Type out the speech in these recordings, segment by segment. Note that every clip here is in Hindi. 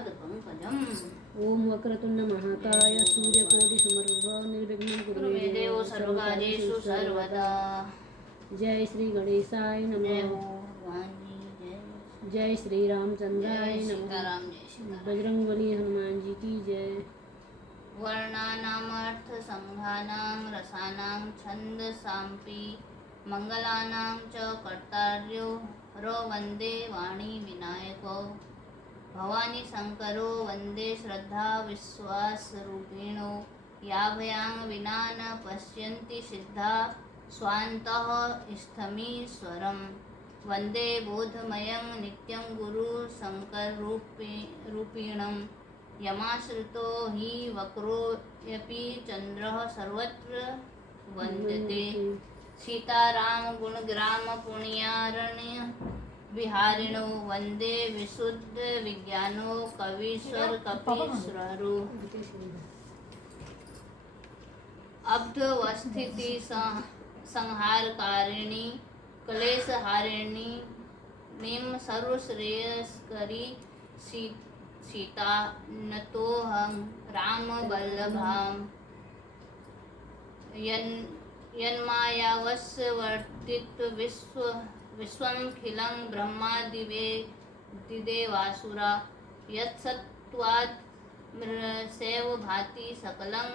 पादपङ्कजम्। ओम वक्रतुंड महाकाय सूर्यकोटि समर्पः निर्विघ्नं कुरु मे देव सर्वकार्येषु सर्वदा। जय श्री गणेशाय जय नमः। हो भगवान जी, जय जय श्री रामचंद्राय जय नमः। सीताराम, जय सीताराम। बजरंगबली हनुमान जी की जय। वर्णानामर्थ संघानां रसानां छन्दसांपि मंगलानां च कर्तार्यो रो वन्दे वाणी विनायको भवानी शंकरो वन्दे श्रद्धा विश्वासरूपिणो याभयां विना न पश्यन्ति सिद्धा स्वान्तः स्थमीश्वरं वन्दे बोधमयं नित्यं गुरु शङ्कररूपिणं यमाश्रितो हि वक्रोऽपि चन्द्रः सर्वत्र वन्दते सीताराम गुणग्राम पुण्यारण्य विहारिणो वन्दे विशुद्ध विज्ञानो कवीश्वर कपीश्वरो अब्धवस्थिति संहारकारिणी क्लेशहारिणी निम सर्वश्रेयस्करी सीता नतोऽहं रामवल्लभां यन्मायावस्वर्तित विश्वमखिलं ब्रह्मादिदेवासुरा यत्सत्त्वात् सेव भाति सकलं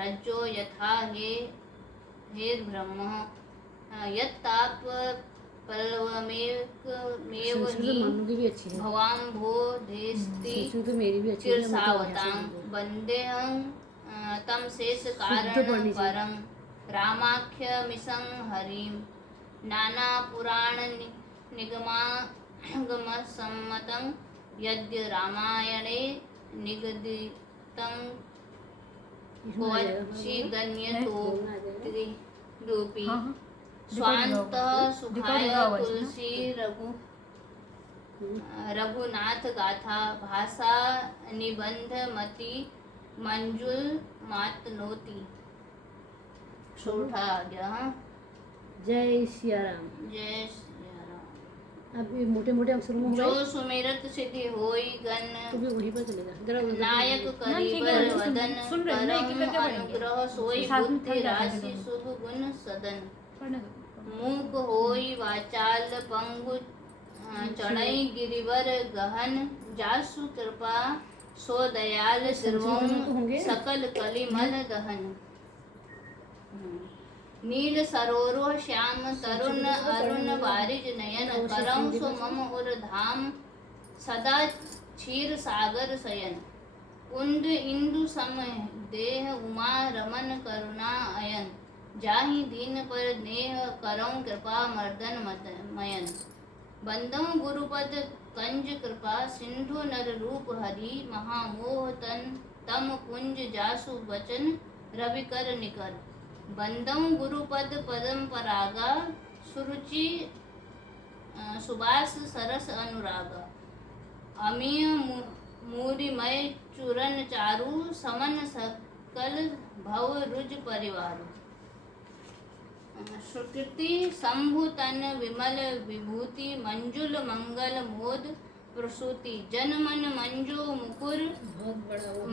रज्जो यथा हेर्ब्रह्म यत्ताप पल्लवमेव हि भवाम्भोधेस्ति चिरसावतां वन्देऽहं तं शेषकारणं परं रामाख्यमिशं हरिं नानापुराणनिगमागमसम्मतं यद्य रामायणे निगदितं क्वचिदन्यतोऽतिरूपी स्वान्तः सुखाय तुलसी रघुनाथ गाथा भाषा निबंधमति मंजुल मातनोति। छोटा जय सिया राम। जय सिया राम। अब ये मोटे मोटे अक्षरों में जो सुमिरत सिद्धि होई गण तो भी वहीं पर चलेगा। नायक करीबर वदन परम अनुग्रह सोई बुद्धि राशि शुभ गुण सदन मूक होई वाचाल पंगु चढ़ई गिरिवर गहन जासु कृपा सो दयाल सिरवों सकल कलिमल दहन नील सरोरो श्याम तरुण अरुण वारिज नयन करम सो मम उर धाम सदा क्षीर सागर शयन कुंद इंदु सम देह उमा रमन करुणा अयन जाहि दीन पर नेह करौ कृपा मर्दन मयन बंदौ गुरुपद कंज कृपा सिंधु नर रूप हरि महामोह तन तम कुंज जासु बचन रवि कर निकर बंदौ गुरुपद पदम परागा सुरुचि सुबास सरस अनुरागा अमीय मूरिमय चूरन चारु समन सकल भव रुज परिवारु सुकृति शंभुतन विमल विभूति मंजुल मंगल मोद प्रसूति जन मन मंजो मुकुर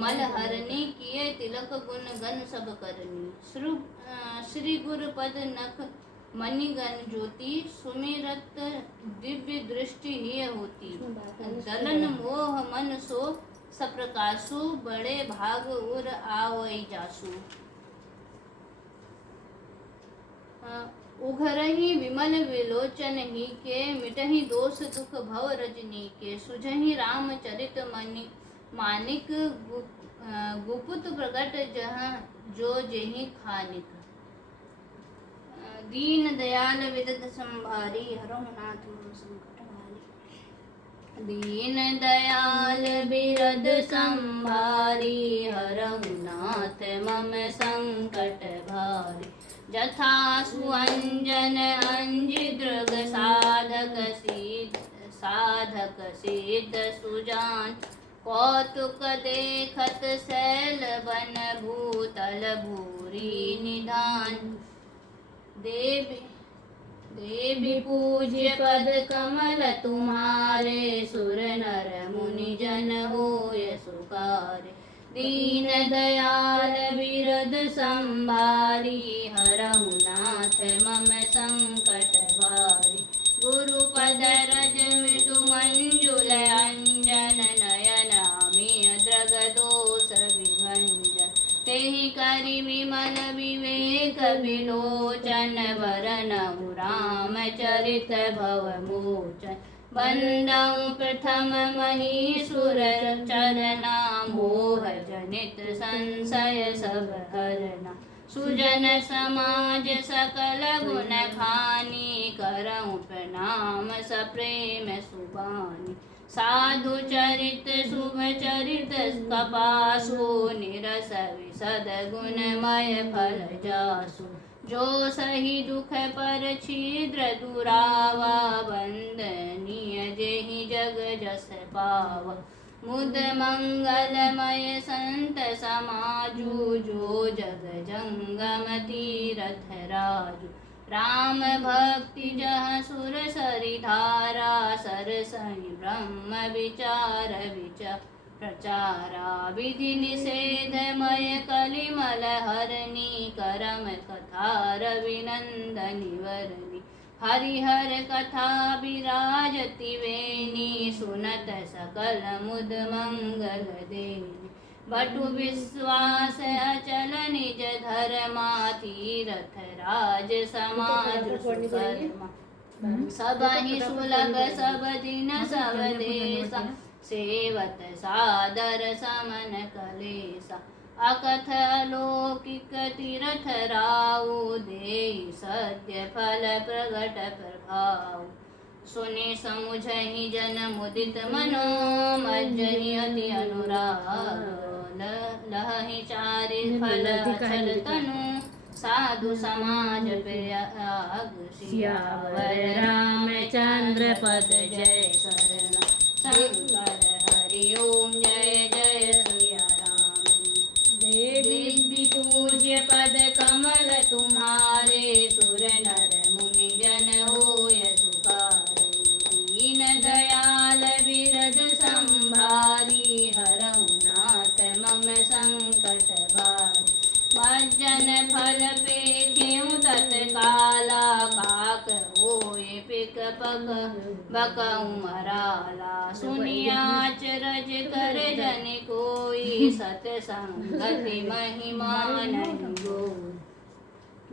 मलहरणी किए तिलक गुण गण सब करनी श्री गुरु पद नख मणिगण ज्योति सुमिरत दिव्य दृष्टि ही होती दलन मोह मन सो सप्रकाशु बड़े भाग उर आवई जासु उघरही विमल विलोचन ही के मिटही दोष दुख भव रजनी के सुझही रामचरित मणि मानिक गुपुत प्रगट जहाँ जो जेहि खानिक दीन दयाल विदत संभारी हरो नाथ मम संकट हारी दीन दयाल बिरद संभारी हरो नाथ मम संकट भारी जथा सुअंजन अंजि दृग साधक सिद्ध सुजान कौतुक देखत शैल बन भूतल भूरी निधान देवी पूज्य पद कमल तुम्हारे, सुर नर मुनि जन होय सुखारे। दीन दयाल बिरद संभारी, हरहु नाथ मम संकट भारी। गुरुपद रज मृदु मंजुल अंजन, नयन अमिय द्रग दोष विभंजन। तेहि करि विमल विवेक विलोचन, वरनउ रामचरित भव मोचन। बंदउ प्रथम महीसुर चरना, मोह जनित संशय सब हरना। सुजन समाज सकल गुण खानी, करऊँ प्रणाम सप्रेम सुबानी। साधु चरित शुभ चरित कपासु, निरस विशद गुणमय फल जासु। जो सही दुख पर छिद्र दुरावा, वंदनीय जेहि जग जस पावा। मुद मंगलमय संत समाजु, जो जग जंगम तीरथ राजु। राम भक्ति जहाँ सुर सरि धारा, सरसहि ब्रह्म विचार विचार प्रचारा। विधि निषेधमय कलिमल हरनी, करम कथा रविनंदनि वरनी। हरिहर कथा विराजति वेनी, सुनत सकल मुद मंगल देनी। बटु विश्वास अचल निज धर्मा, तीरथ राज समाज सुकर्मा। सबहि सुलभ सब दिन सब देशा, सेवत सादर समन कलेसा। अकथ अलौकिक तीरथ राउ, देहि सत्य फल प्रगट प्रभाव। सुनि समुझहि जन मुदित मनो, मज्जहि अति अनुराग। लहहि चारि फल अचल तनु, साधु समाज प्रयाग। सियावर रामचंद्र पद जय शरण, शंकर हरि ओम जय जय सिया राम। देवी पूज्य पद कमल तुम्हारे, सुर नर मुनि जन होय सुखारे। दीन दयाल बिरद संभारी, हरहु नाथ मम संकट भारी। भजन फल पेखेउ तत्काला, काक होय पिक पग बकउ मराला। सुनिया अचरज कर जन कोई, सतसंगति महिमा नहीं गोई।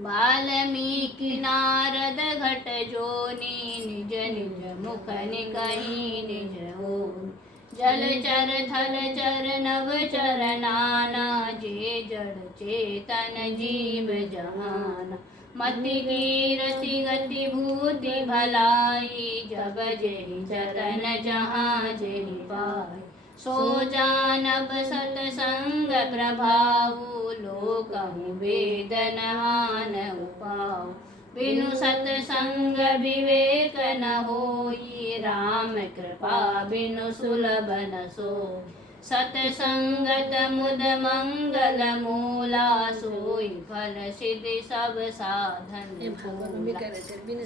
वाल्मीकि नारद घट जोनी, निज निज मुख निकहि निज होई। जलचर थलचर नभचर नाना, जे जड़ चेतन जीव जहाना। मति कीरति गति भूति भलाई, जब जेहि जतन जहाँ जेहि पाई। सो जानब सतसंग प्रभाऊ, लोकहु वेद नहान उपाऊ। बिनु सतसंग विवेक न होई, राम कृपा बिनु सुलभ न सोई। सतसंगत मुद मंगल मूला, सोई फल सिद्धि सब साधन फूला।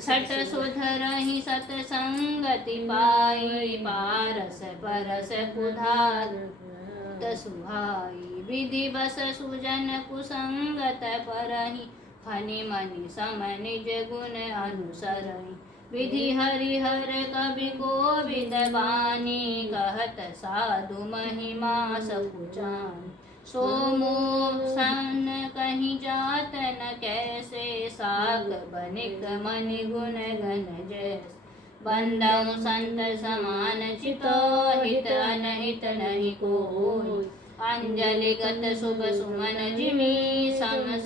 सट सुधरहि सतसंगति पाई, पारस परस कुधार सुहाई। विधि बस सुजन कुसंगत परहि, फनि मनि सम निज गुण अनुसरहि। विधि हरिहर कवि कोविद बानी, कहत साधु महिमा सकुचानी। सो मोह सन कहीं जात न कैसे, साक बनिक मनि गुण गण जैसे। बंदउ संत समान चितो, हित अनहित नहीं कोई। अंजलिगत शुभ सुमन जिमि, सम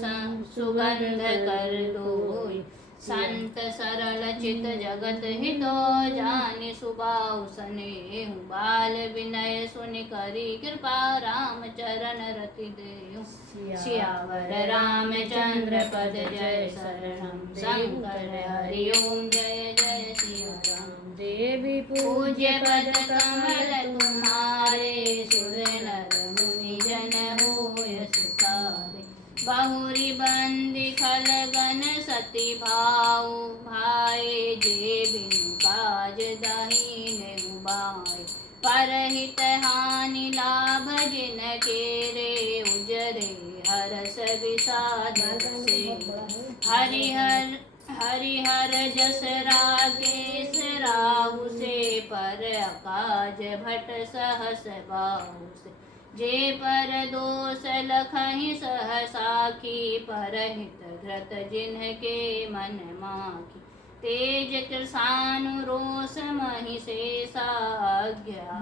सुगंध कर दोई। संत सरल चित जगत हितो, जानि सुबाहु स्नेहु। बाल विनय सुनि करी कृपा, राम चरण रति देहु। सियावर रामचंद्र पद जय शरणम, शंकर हरि ओम जय जय सिया राम। देवी पूज्य पद कमल तुम्हारे, सुर नर मुनि जन होय सुखारे। बहुरी बंदी खल गन सती भाव भाए जे बिनु काज दहीन उबाए परहित हानि लाभ जिन केरे उजरे हरस विषाद से हरिहर जस राकेश राहु से पर अकाज भट सहस बाहु से जे पर दोष लखहि सहसाखी परहित धृत जिनके मन माखी तेज कृषानु रोष महि शेषाज्ञा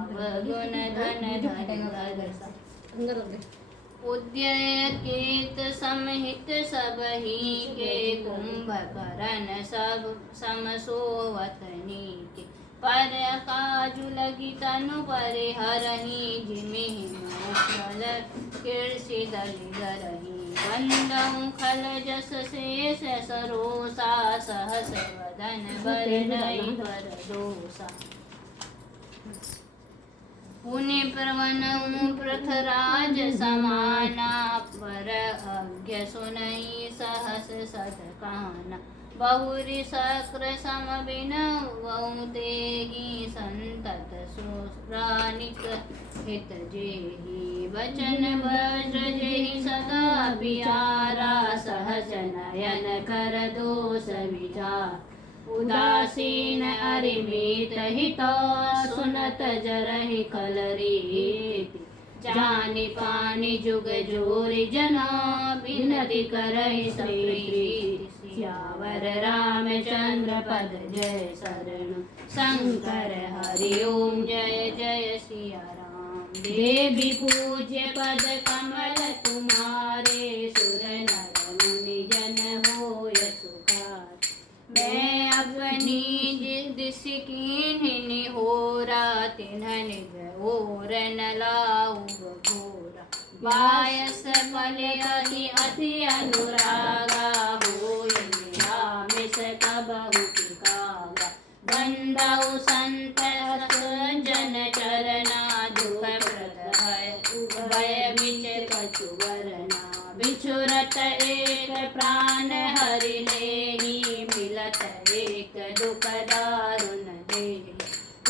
गुण धन धन उद्यकेत समहित सब ही के कुंभकर्ण सब समसोवतनी के पर काजु लगी तनु परिहरहि जिमिहि मुखल कीर्षि दलिगरहि वंदउ खल जस शेष सरोसा सहस वदन बरनई पर दोषा पुनि प्रवनऊ पृथराज समाना पर अज्ञ सुनई सहस सतकाना बहुरी शक्र सम बिनवऊ तेहि संतत सुरानिक हित जेहि वचन वज्र जेहि सदा बिचारा सहस नयन कर दोष विचार उदासीन अरिमित हितो सुनत जरहि कलरीति जानि पानि जुग जोरि जना बिनति करहि सप्रीति सियावर रामचंद्र पद जय शरण शंकर हरि ओम जय जय सिया राम देवी पूज्य पद कमल तुम्हारे सुर नर मुनि जन होय सुखार मैं अपनी जिद सिकीन होरा तिन्ह निज ओर न लाऊ घोरा बायस पलि अति अनुरागा होय मिस कबहु कागा बंदउ संत जन चरना दुख प्रद भय विच कछु वरना बिछुरत एक प्राण हरि लेहि मिलत एक दुख दारुण देहि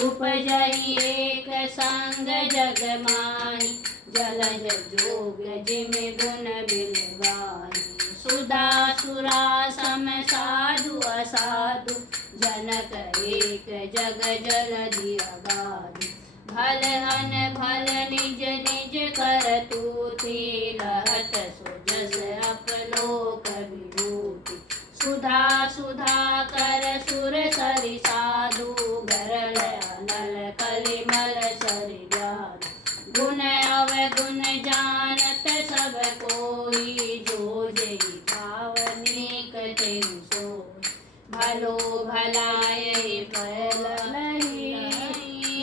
उपजहि एक संग जग माहि जलज जोग जिमि गुण बिलवाहि सुधा सुरा सम साधु असाधु जनक एक जग जलधि अगाधि भल हन भल निज निज कर तूति लहत सुजस अपलोक विभूति सुधा सुधा कर सुर सरि साधु गरल अनल कलिमल सरि जाधु गुण अवगुण जानत सब कोई जो जई पावनी कटे सोई भलो भलाई फलहि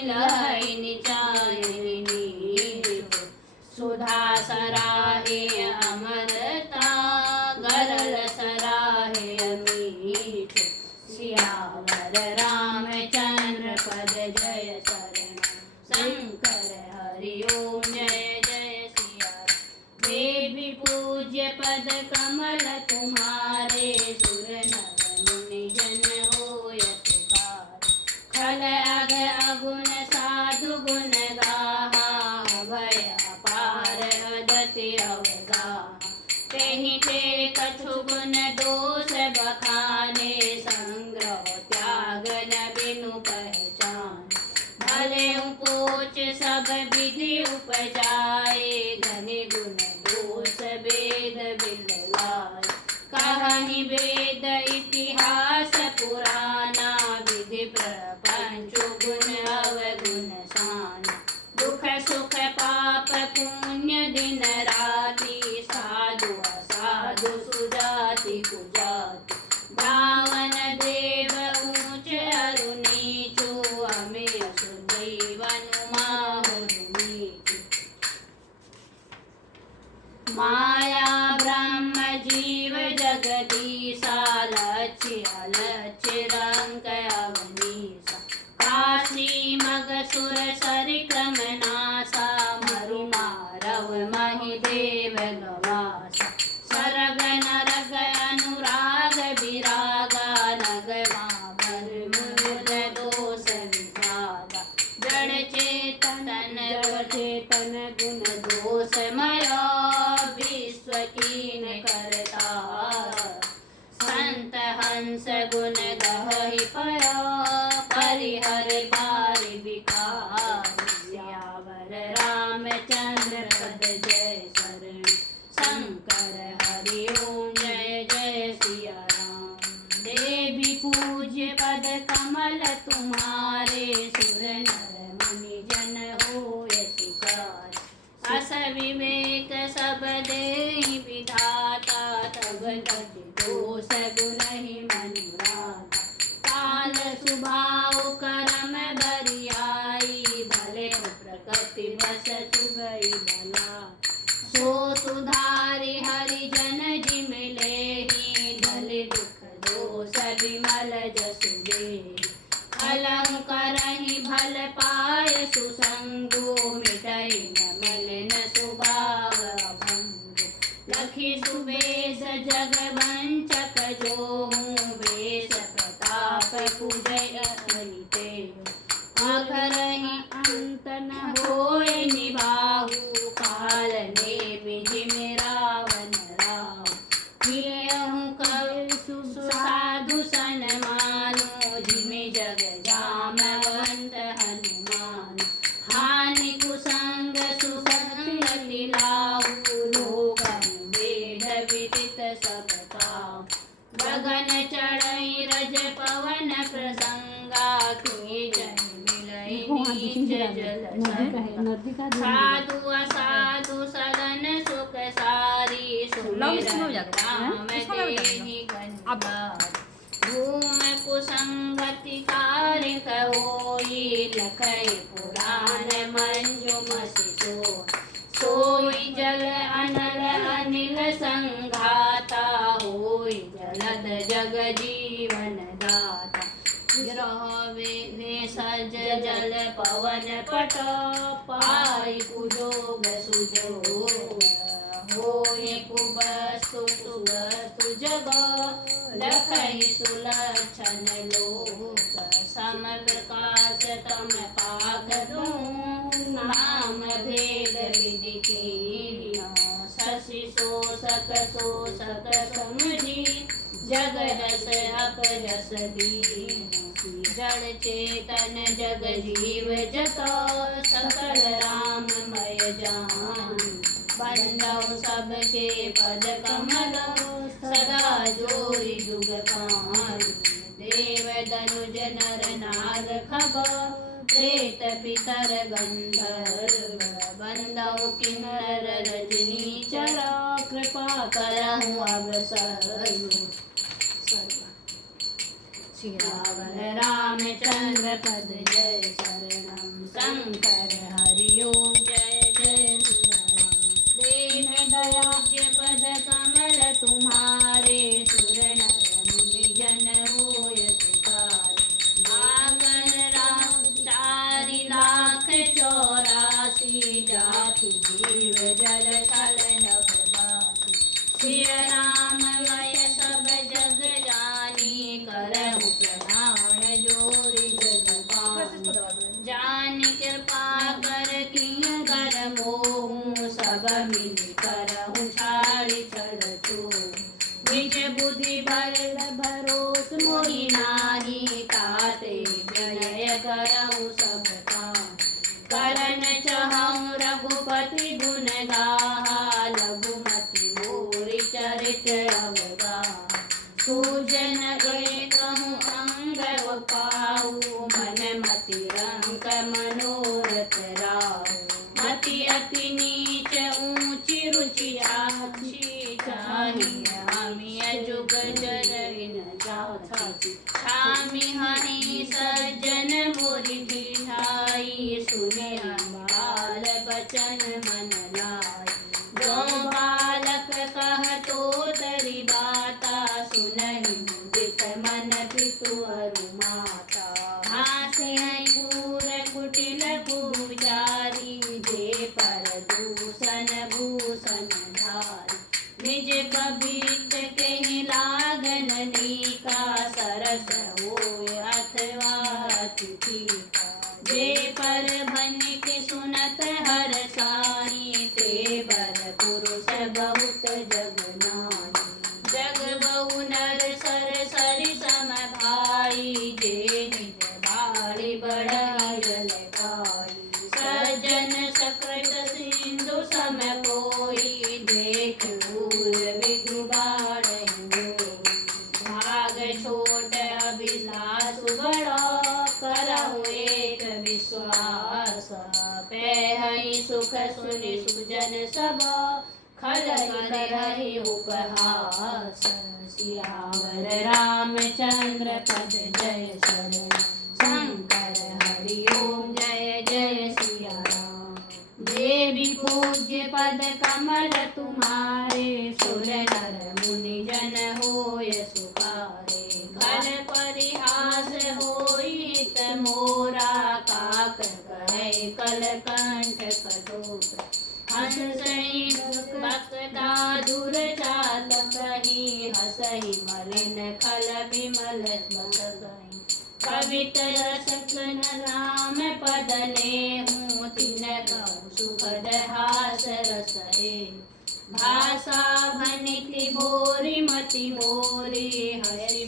लहि निचाई नीर सुधा सराहे अमरता गरल सराहे अमीठ सियावर रामचंद्र पद जय शरण शंकर हरि ओम जय जय सिया देवी पूज्य पद कमल तुम्हारे सुर नर मुनि जन होय तुकार खल अग अगुण साधु गुण गाहा भय अपार अदति अवगाहा तेहि ते कछु गुण दोष बखाने संग्रह त्याग न बिनु पहचान भले उपोच सब विधि उपजाए घनि गुण दोष वेद बिललाय कहानी वेद इतिहास पुराना विधि प्रपंच गुण अवगुण साना दुख सुख पाप पुण्य दिन राति साधु असाधु सुजाति कुजाति दावन देव ऊंच अरु नीचो अमेय सुदैवनु माहुरु नीचो माया ब्रह्म जीव जगदीशा लक्ष्य अलक्ष्य रंग अवनीसा काशी मगसुर सरिक्रम नासा मरु मारव महि देव गवासा सरग नरग अनुराग मन गुण दोष मया विश्व कीन करता संत हंस गुण गहि पया परिहर बारि विकार सियावर रामचंद्र पद जय शरण शंकर हरि ओम जय जय सिया राम देवी पूज्य पद कमल तुम्हारे सुर नर मुनि जन होय सुखार अस विवेक सब देहि विधाता तब तज दोष गुण ही मनुराधा काल सुभाव करम बरियाई भले प्रकृति बस सुगई भला सो सुधारि हरिजन जिम लेहि भले दुख दोष विमल जसु दे अलम करहि भल पाय सुसंगो मिटई न मलिन स्वभाव भंगो लखि सुबेश जग वंचक जोहूँ वेश प्रताप पूजय अनिते अखरहि अंत न होय निबाहु काल ने विजिम रावण राव प्रियहु कवि सुसाधु सन मानो जिमि जग जामवंत हनुमान हानि कुसंग सुसंगति लाहु लोकन वेद विदित सब पाऊ गगन चढ़ई रज पवन प्रसंगा के जन मिलई नीच जल साधु असाधु सदन सुख सारी सुमिरन राम देहि गणिकार धूम कुसंगति कारिक होई लखई पुराण मंजुम सिसो सोई जल अनल अनिल संघाता होई जलद जग जीवन दाता ग्रह सज जल पवन पट पाई कुजोग सुजो होई कुबस्तु सुगस्तु जग लखहि सुलक्षण लोक सम प्रकाश तम पाक दूं नाम भेद विधि कीन्या शशि शोषक शोषक समझी जग रस अपरस दीन जड़ चेतन जग जीव जता सकल राममय जान बंदौ सबके पद कमल सदा जोरि जुग पान देव दनुज नर नाग खग प्रेत पितर गंधर्व बंदौ किन्नर रजनी चरा कृपा करहु अवसर सियावर रामचंद्र पद जय शरणम शंकर हरि ओम जय जय सिया राम दीन दयाज्य पद कमल तुम्हारे सुर नर मुनि जन होय सुखार आगन राम 4,84,000 जाति जीव जल थल नभ बासी सिया राम मय सब जग जानी करहु प्रणाम जोरि जग पानी जान कृपा कर किं कर मोहूँ सब मिल करहु छाड़ि छल छो निज बुद्धि बल भरोस मोहि नाही ताते विनय करहु सब काम करन चहऊँ रघुपति गुण गाहा लघुमति मोरि चरित अवगाहा सूजन एकहु अंग पाऊ मन मति रंक मनोरथ राऊ मति अति नीच ऊंची रुचि आछी चाहिए हमिय जुग जरहि न जाछी छामी हनि सज्जन मोरि ढिठाई सुने बाल बचन मन लाई जो बालक कह तो तरि बाता सुनहि मुदित मन पितु अरु माता हासे पूर कुटिल पुजारी जे पर दूषण भूषण धारी निज कबीत के लागन नीका सरस होय अथवा अतिथि जे पर भनिक सुनत हर सा दुख सुनि सुजन सब खल करहि उपहास। सियावर रामचंद्र पद जय शरण शंकर हरि ओम जय जय सिया राम। देवी पूज्य पद कमल तुम्हारे सुर नर मुनि जन होय सुखारे। खल परिहास होई हित मोरा काक कहे कल कंठ कठोर। हंसहि बक्ता दूर चाल कही हसहि मलिन खल विमल बसहि। कवित रसक राम पद नेहु तिन कहु सुखद हास रसए। भाषा भनिति भोरी मति मोरी हरि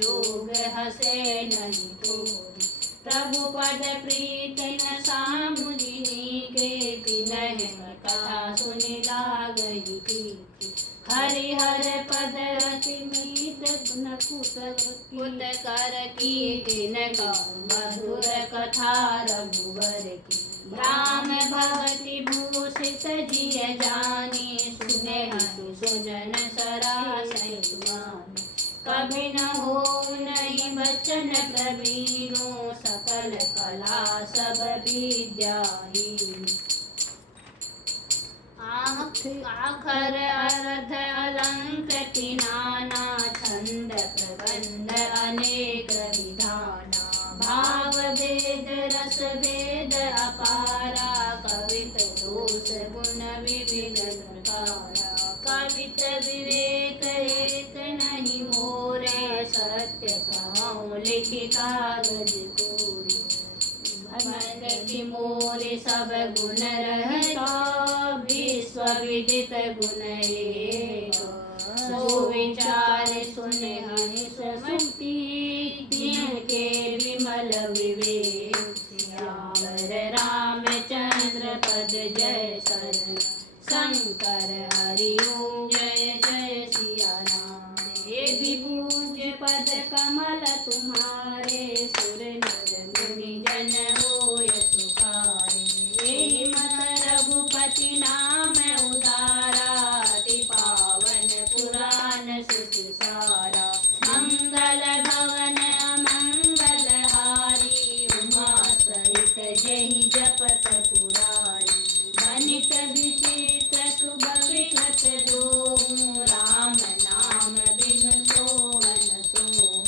जोग हसे नहीं थोरी। प्रभु पद प्रीत न सामुनि के तिनहि कथा सुनि लागहि प्रीति। हरिहर पद अति मीत न कुत कर कीर्ति न कहु मधुर कथा रघुवर की। राम भगति भूषित जिय जानी सुने हरि सुजन सरासहि मानी। कभी न हो नहीं बचन प्रवीणो सकल कला सब विद्याहीन। आखर अर्थ अलंकृति नाना छंद प्रबंध अनेक विधाना। भाव वेद रस वेद अपारा कवित दोष गुण विविध प्रकारा। कवित विवेक एक नहीं मोरे सत्य कहूँ लिखि कागज कोरी। भगति मोरे सब गुण रहता विश्व विदित गुण एक। सो विचार सुने हरि सुमति तिनके विमल विवेक। सियावर रामचंद्र पद जय शरण शंकर हरि ओम जय जय सिया राम। देवी पूज्य पद कमल तुम्हारे सुर नर मुनि जन होय सुखारे। एहि मत रघुपति नाम उदारा अति पावन पुराण सुत सारा। मंगल भवन अमंगल हारी उमा सहित जेहि जपत पुरारी। बनित विचित्र सुभग विकट जोहू राम नाम बिनु सोहन सोहू।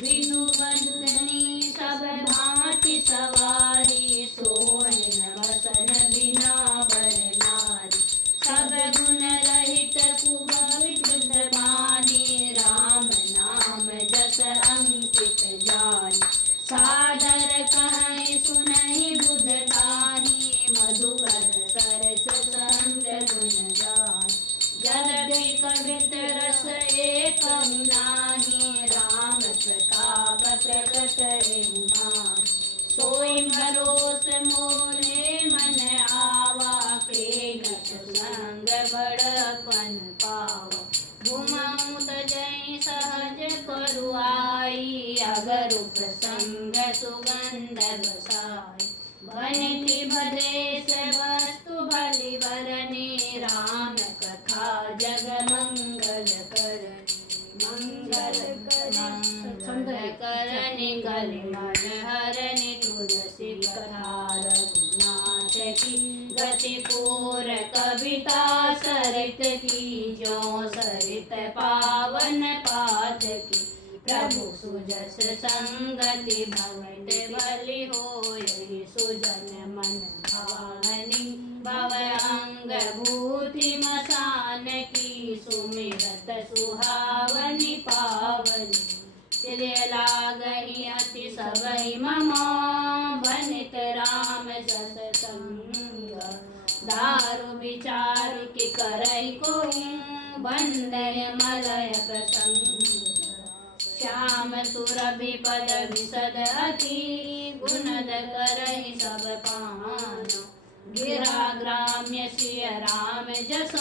बिनु बंदनी सब भांति सवारी सोहन वसन बिना बर नारी। सब गुण रहित कुबविद बानी राम नाम जस अंकित जानी। सादर कहि सुनहि बुध ताहि मधुकर सरस संग गुण गान। जगति कवित रस एक नाही राम प्रताप प्रकट मान। सोई भरोस मोरे मन आवा के नट संग बड़पन पावा। घुमऊ तजहि सहज करुआई अगर प्रसंग सुगंध बसाई। बनिति भदेश वस्तु भलि वरनी राम कथा जग मंगल करनी। मंगल करनी गल मन हरनि तुलसी कथा रघुनाथ की। गति पूर कविता सरित की जो सरित पावन पाठ की। प्रभु सुजस संगति भवत बलि होय सुजन मन भावनी। भव अंग भूति मसान की सुमिरत सुहावनी पावनी। प्रिय लागहि अति सबहि मम बनित राम जस संग। दारु विचारु कि करहि कोई बंदय मलय प्रसंग। श्याम सुरभि पद विशद अति गुणद करहि सब पान। गिरा ग्राम्य सिय राम जस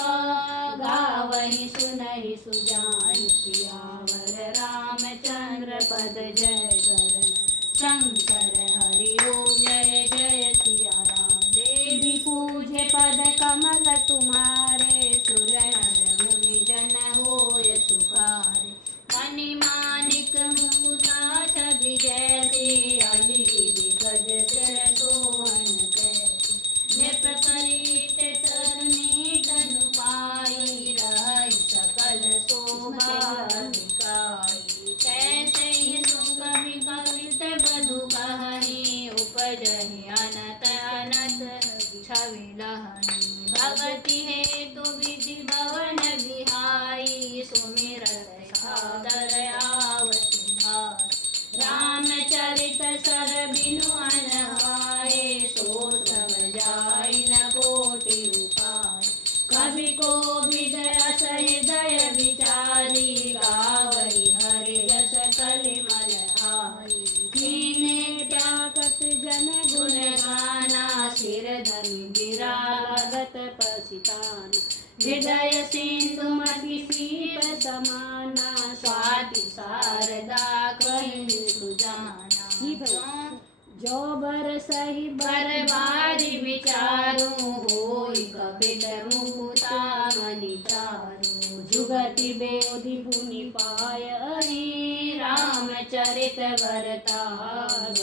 गावहि सुनहि सुजान। सियावर रामचंद्र पद जय शरण शंकर हरि ओम जय जय सिया राम। देवी पूजे पद कमल तुम्हारे सुर नर मुनि जन होय सुखारे मणि माणिक मुकुटा छवि जैसी अजगिरि गज सिर सोहन कैसी नृप परित तरुणी तनु पाई रही सकल शोभा अधिकाई कैसे सुख विकवित बधु कहनी उपजहि अनत अनत छवि लहनी भगति हेतु विधि भवन बिहाई सुमिरत सादर आवति भाई रामचरित सर बिनु अनहाय सो सब जाय न कोटि उपाय कवि को विदय हृदय विचारी गावई हरि यश कलिमल आई कीने त्यागत जन गुण गाना सिर धरि गिरा लागत पछिताना हृदय सिंधु मति सीप समाना स्वाति शारदा कहि सुजाना ही जो बर सही बर बारी विचारू होई कपिल मुकुता मणि चारू जुगति बेदि पुनि पाय रामचरित वरतार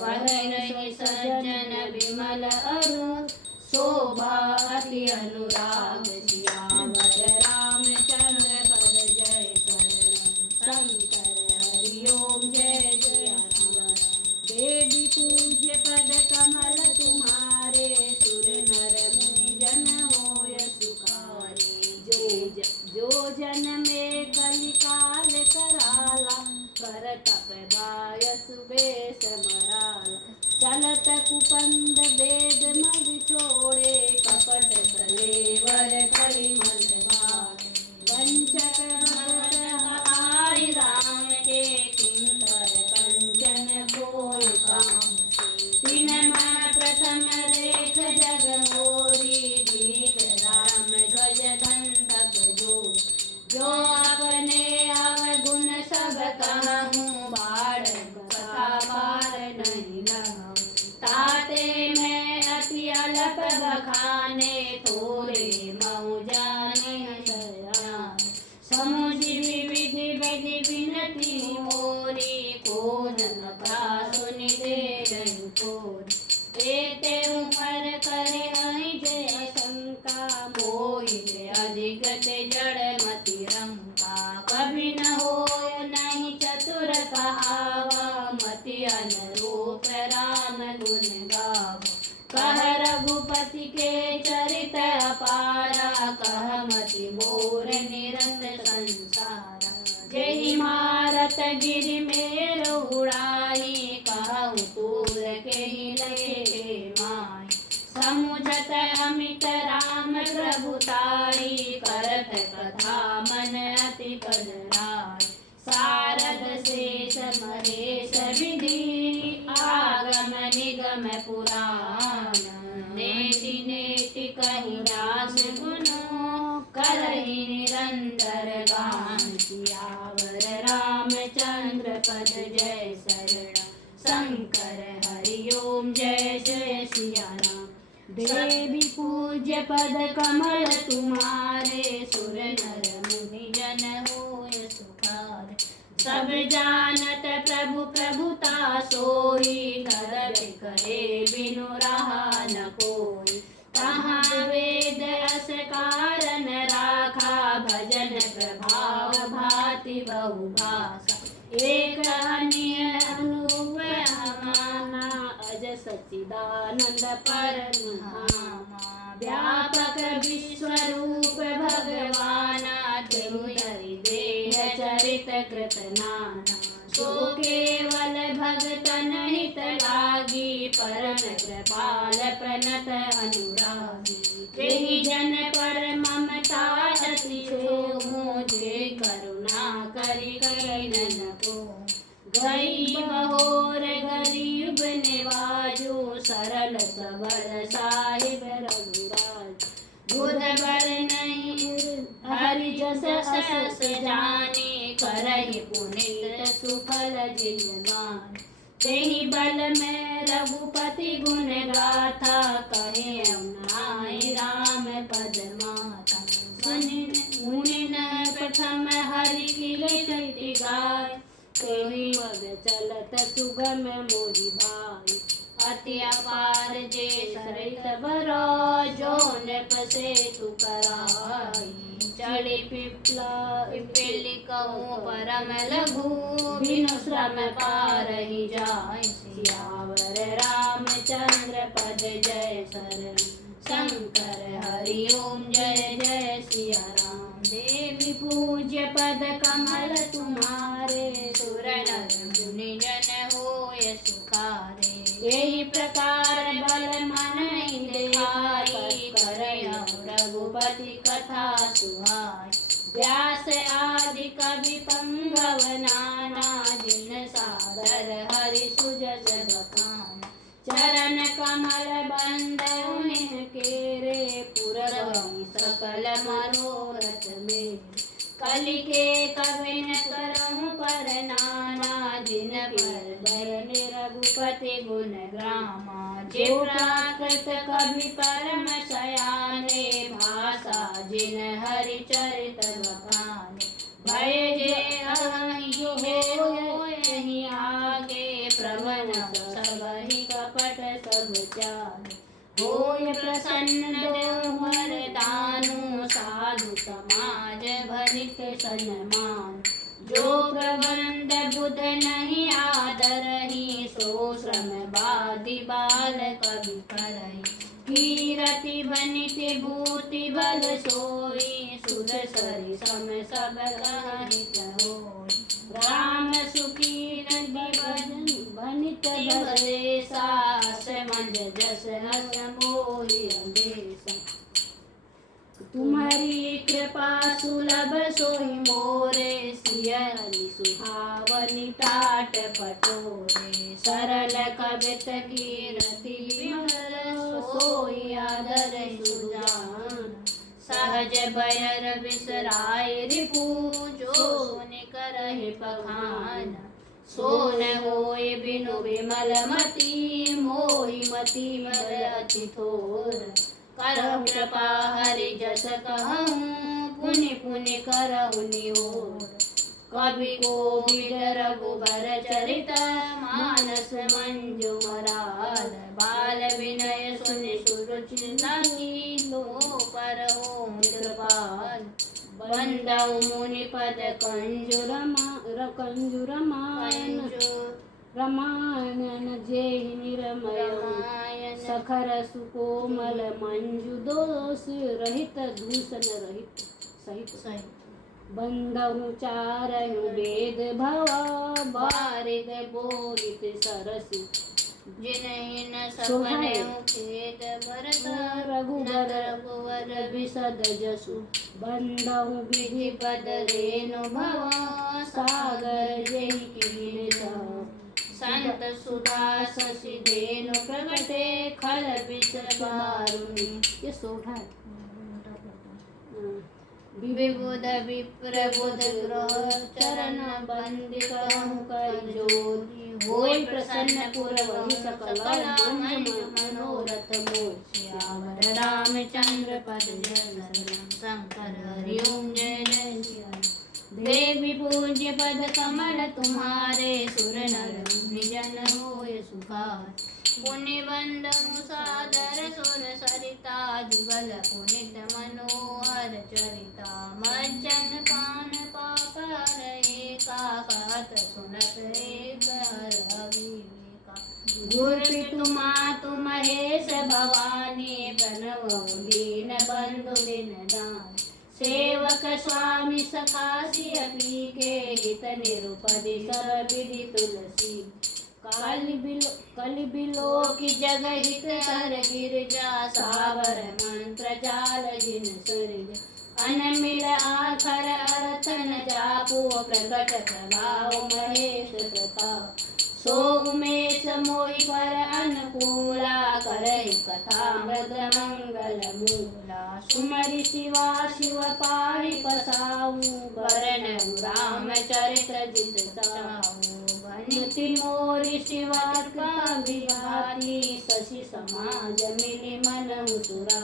पढ़हि सज्जन विमल अरु शोभा अति अनुराग सियावर रामचंद्र पद जय शरण शंकर हरि ओम जय सिया राम देवी पूज्य पद कमल तुम्हारे सुर नर मुनि जन होय सुखारे जो जन में कलिकाल कराला कर तप बाय सुबेश मराला चलत कुपंद वेद मग छोड़े कपट सलेवर कलिमल भारे वंचक भगत आई राम के किंकर कंचन कोय काम तीन माह प्रथम रेख जग मोरी दीख राम गज दंतक जो अपने अवगुण सब कहूँ बाढ़ कथा पार नहीं लहूँ ताते मैं अति अलप बखाने थोरे मऊ जाने सयान समुझि विधि विधि विनती मोरी कौन कथा सुनि दे रही कोरी एते उमर करे हई जय शंका मोहि अधिक ते जड़ मति रंका कभी न होय नहीं चतुर कहावा मति अनुरूप राम गुण गाव कह रघुपति के चरित अपारा कह मति मोर निरंत संसारा जय मारत गिरि मेरु उड़ाई कहु तूल के लगे माई समुझत अमित राम प्रभुताई करत कथा मन अति पदराय सारद शेष महेश विधि आगम निगम पुराण नेति नेति कहि रास गुनु करहि निरंतर गान सियावर रामचंद्र पद जय शरण शंकर हरि ओम जय जय सिया राम देवी पूज्य पद कमल तुम्हारे सुर नर मुनि जन होय सुखारे सब जानत प्रभु प्रभुता सोई करत करे बिनु रहा न कोई कहाँ वेद अस कारण राखा भजन प्रभाव भाति बहु भाषा एक अन्य अनुभव हमाना अज सच्चिदानंद परमधामा व्यापक विश्वरूप भगवाना तेहु धरि देह चरित कृत नाना सो केवल भगतन हित लागी परम कृपाल प्रणत अनुरागी तेहि जन पर ममता अति छोहु जे करुणा करि कैलन को गई बहोर गरीब निवाजो सरल सबल साहिब रघुराज बुध बर नहीं हरि जस अस जाने करहि पुनित सुफल जिलमान तेहि बल में रघुपति गुण गाथा कहे नाहि पद माता मुनि न प्रथम हरि की कीर्ति गाय तेहि मग चलत सुगम मोहि भाई अति अपार जे सरित भरो जो नृप से तुकराई चढ़ी पिपली कहूँ परम लघु बिनु श्रम पारहि जाय सियावर रामचंद्र पद जय शरण शंकर हरि ओम जय जय सिया राम देवी पूज्य पद कमल तुम्हारे सुर नर मुनि जन होय सुखारे यही प्रकार बल मन देहाई करय रघुपति कथा सुहाय व्यास आदि कवि पंगव नाना जिन सादर हरि सुजस बखान चरण कमल बंदन केरे पुरवि सकल मनोरथ में कलि के कविन करहु पर नाना जिन पर बरने रघुपति गुण ग्रामा जे प्राकृत कवि परम सयाने भाषा जिन हरि चरित बखाने भय जे अहि होय आगे प्रवन सबहि कपट सब जाने होय प्रसन्न देवर दानु साधु समाज भरित सन्मान जो प्रबंध बुध नहीं आदरहि सो श्रम बादि बाल कवि करहि कीरति बनिति भूति बल सोई सुर सरि सम सब गहित होय राम सुखी भजन बनित भले सास मंज जस हस मोहि अंदेसा तुम्हारी कृपा सुलभ सोई मोरे सियरि सुहावनी टाट पटोरे सरल कवित कीरति विमल सोई आदर सुजान सहज बयर बिसराय रिपु जो सुनि करहि पखान सो न होय बिनु विमल मति मोहि मति मल अति थोर करहु कृपा हरि जस कहूँ पुनि पुनि करहु निहोर कवि कोविद रघुबर चरित मानस मंजु मराल बाल विनय सुनि सुरुचि लगी लो पर हो कृपाल बंदौ मुनि पद रमायण जेहि निरमय सखर सुकोमल मंजु दोष रहित दूषण रहित सहित बंदहु चारहु वेद भवा बारिद बोलित सरसी जिनहि न सपने खेद भरत रघुवर विशद जसु बंदहु विधि पद रेणु भवा सागर जेहि कीर्ति संत सुधा शशि धेनु प्रगटे खल विष बारुणी ये सोठा है विबुध विप्र बुध ग्रह चरण बंदी कहूँ कर जोरी होय प्रसन्न पुरवहि सकल मनोरथ मोर श्यावर रामचंद्र पद जय शंकर हरि ओम जय जय सिया देवी पूज्य पद कमल तुम्हारे सुर नर निजन होय सुखार पुण्य बंदनु सादर सुर सरिता जुगल पुनित मनोहर चरिता मज्जन पान पाकर एकाकत सुनत एक हर अविवेका गुरु मातु महेश भवानी प्रणव दीन बंधु दिन दान सेवक स्वामी सखासी अपी के हित निरुपदि सब विधि तुलसी कलि बिलो की जग हित हर गिरजा सावर मंत्र जाल जिन सरज अनमिल आखर अरथन जापो प्रकट प्रभाव महेश प्रताप सो उमेश मोहि पर अनुकूला करहि कथा मृद मंगल मूला सुमरि शिवा शिव पाहि पसाऊ वरण राम चरित्र जित साऊ बनिति मोरि शिवा का विभाति शशि समाज मिलि मन सुरा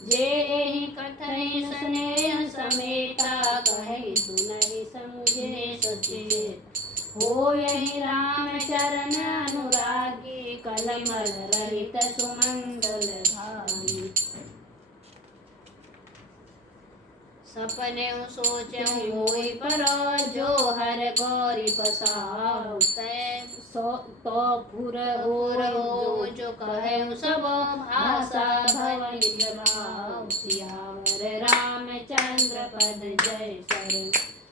जे एहि कथहि स्नेह समेता कहि सुनहि समझे सचेत हो यही राम चरण अनुरागी कलमल रहित सुमंगल भागी सपने सोचे मोहि पर जो हर गौरी पसाऊ तो पुर हो जो कहे सब भाषा भवन जमाऊ सियावर रामचंद्र पद जय शरण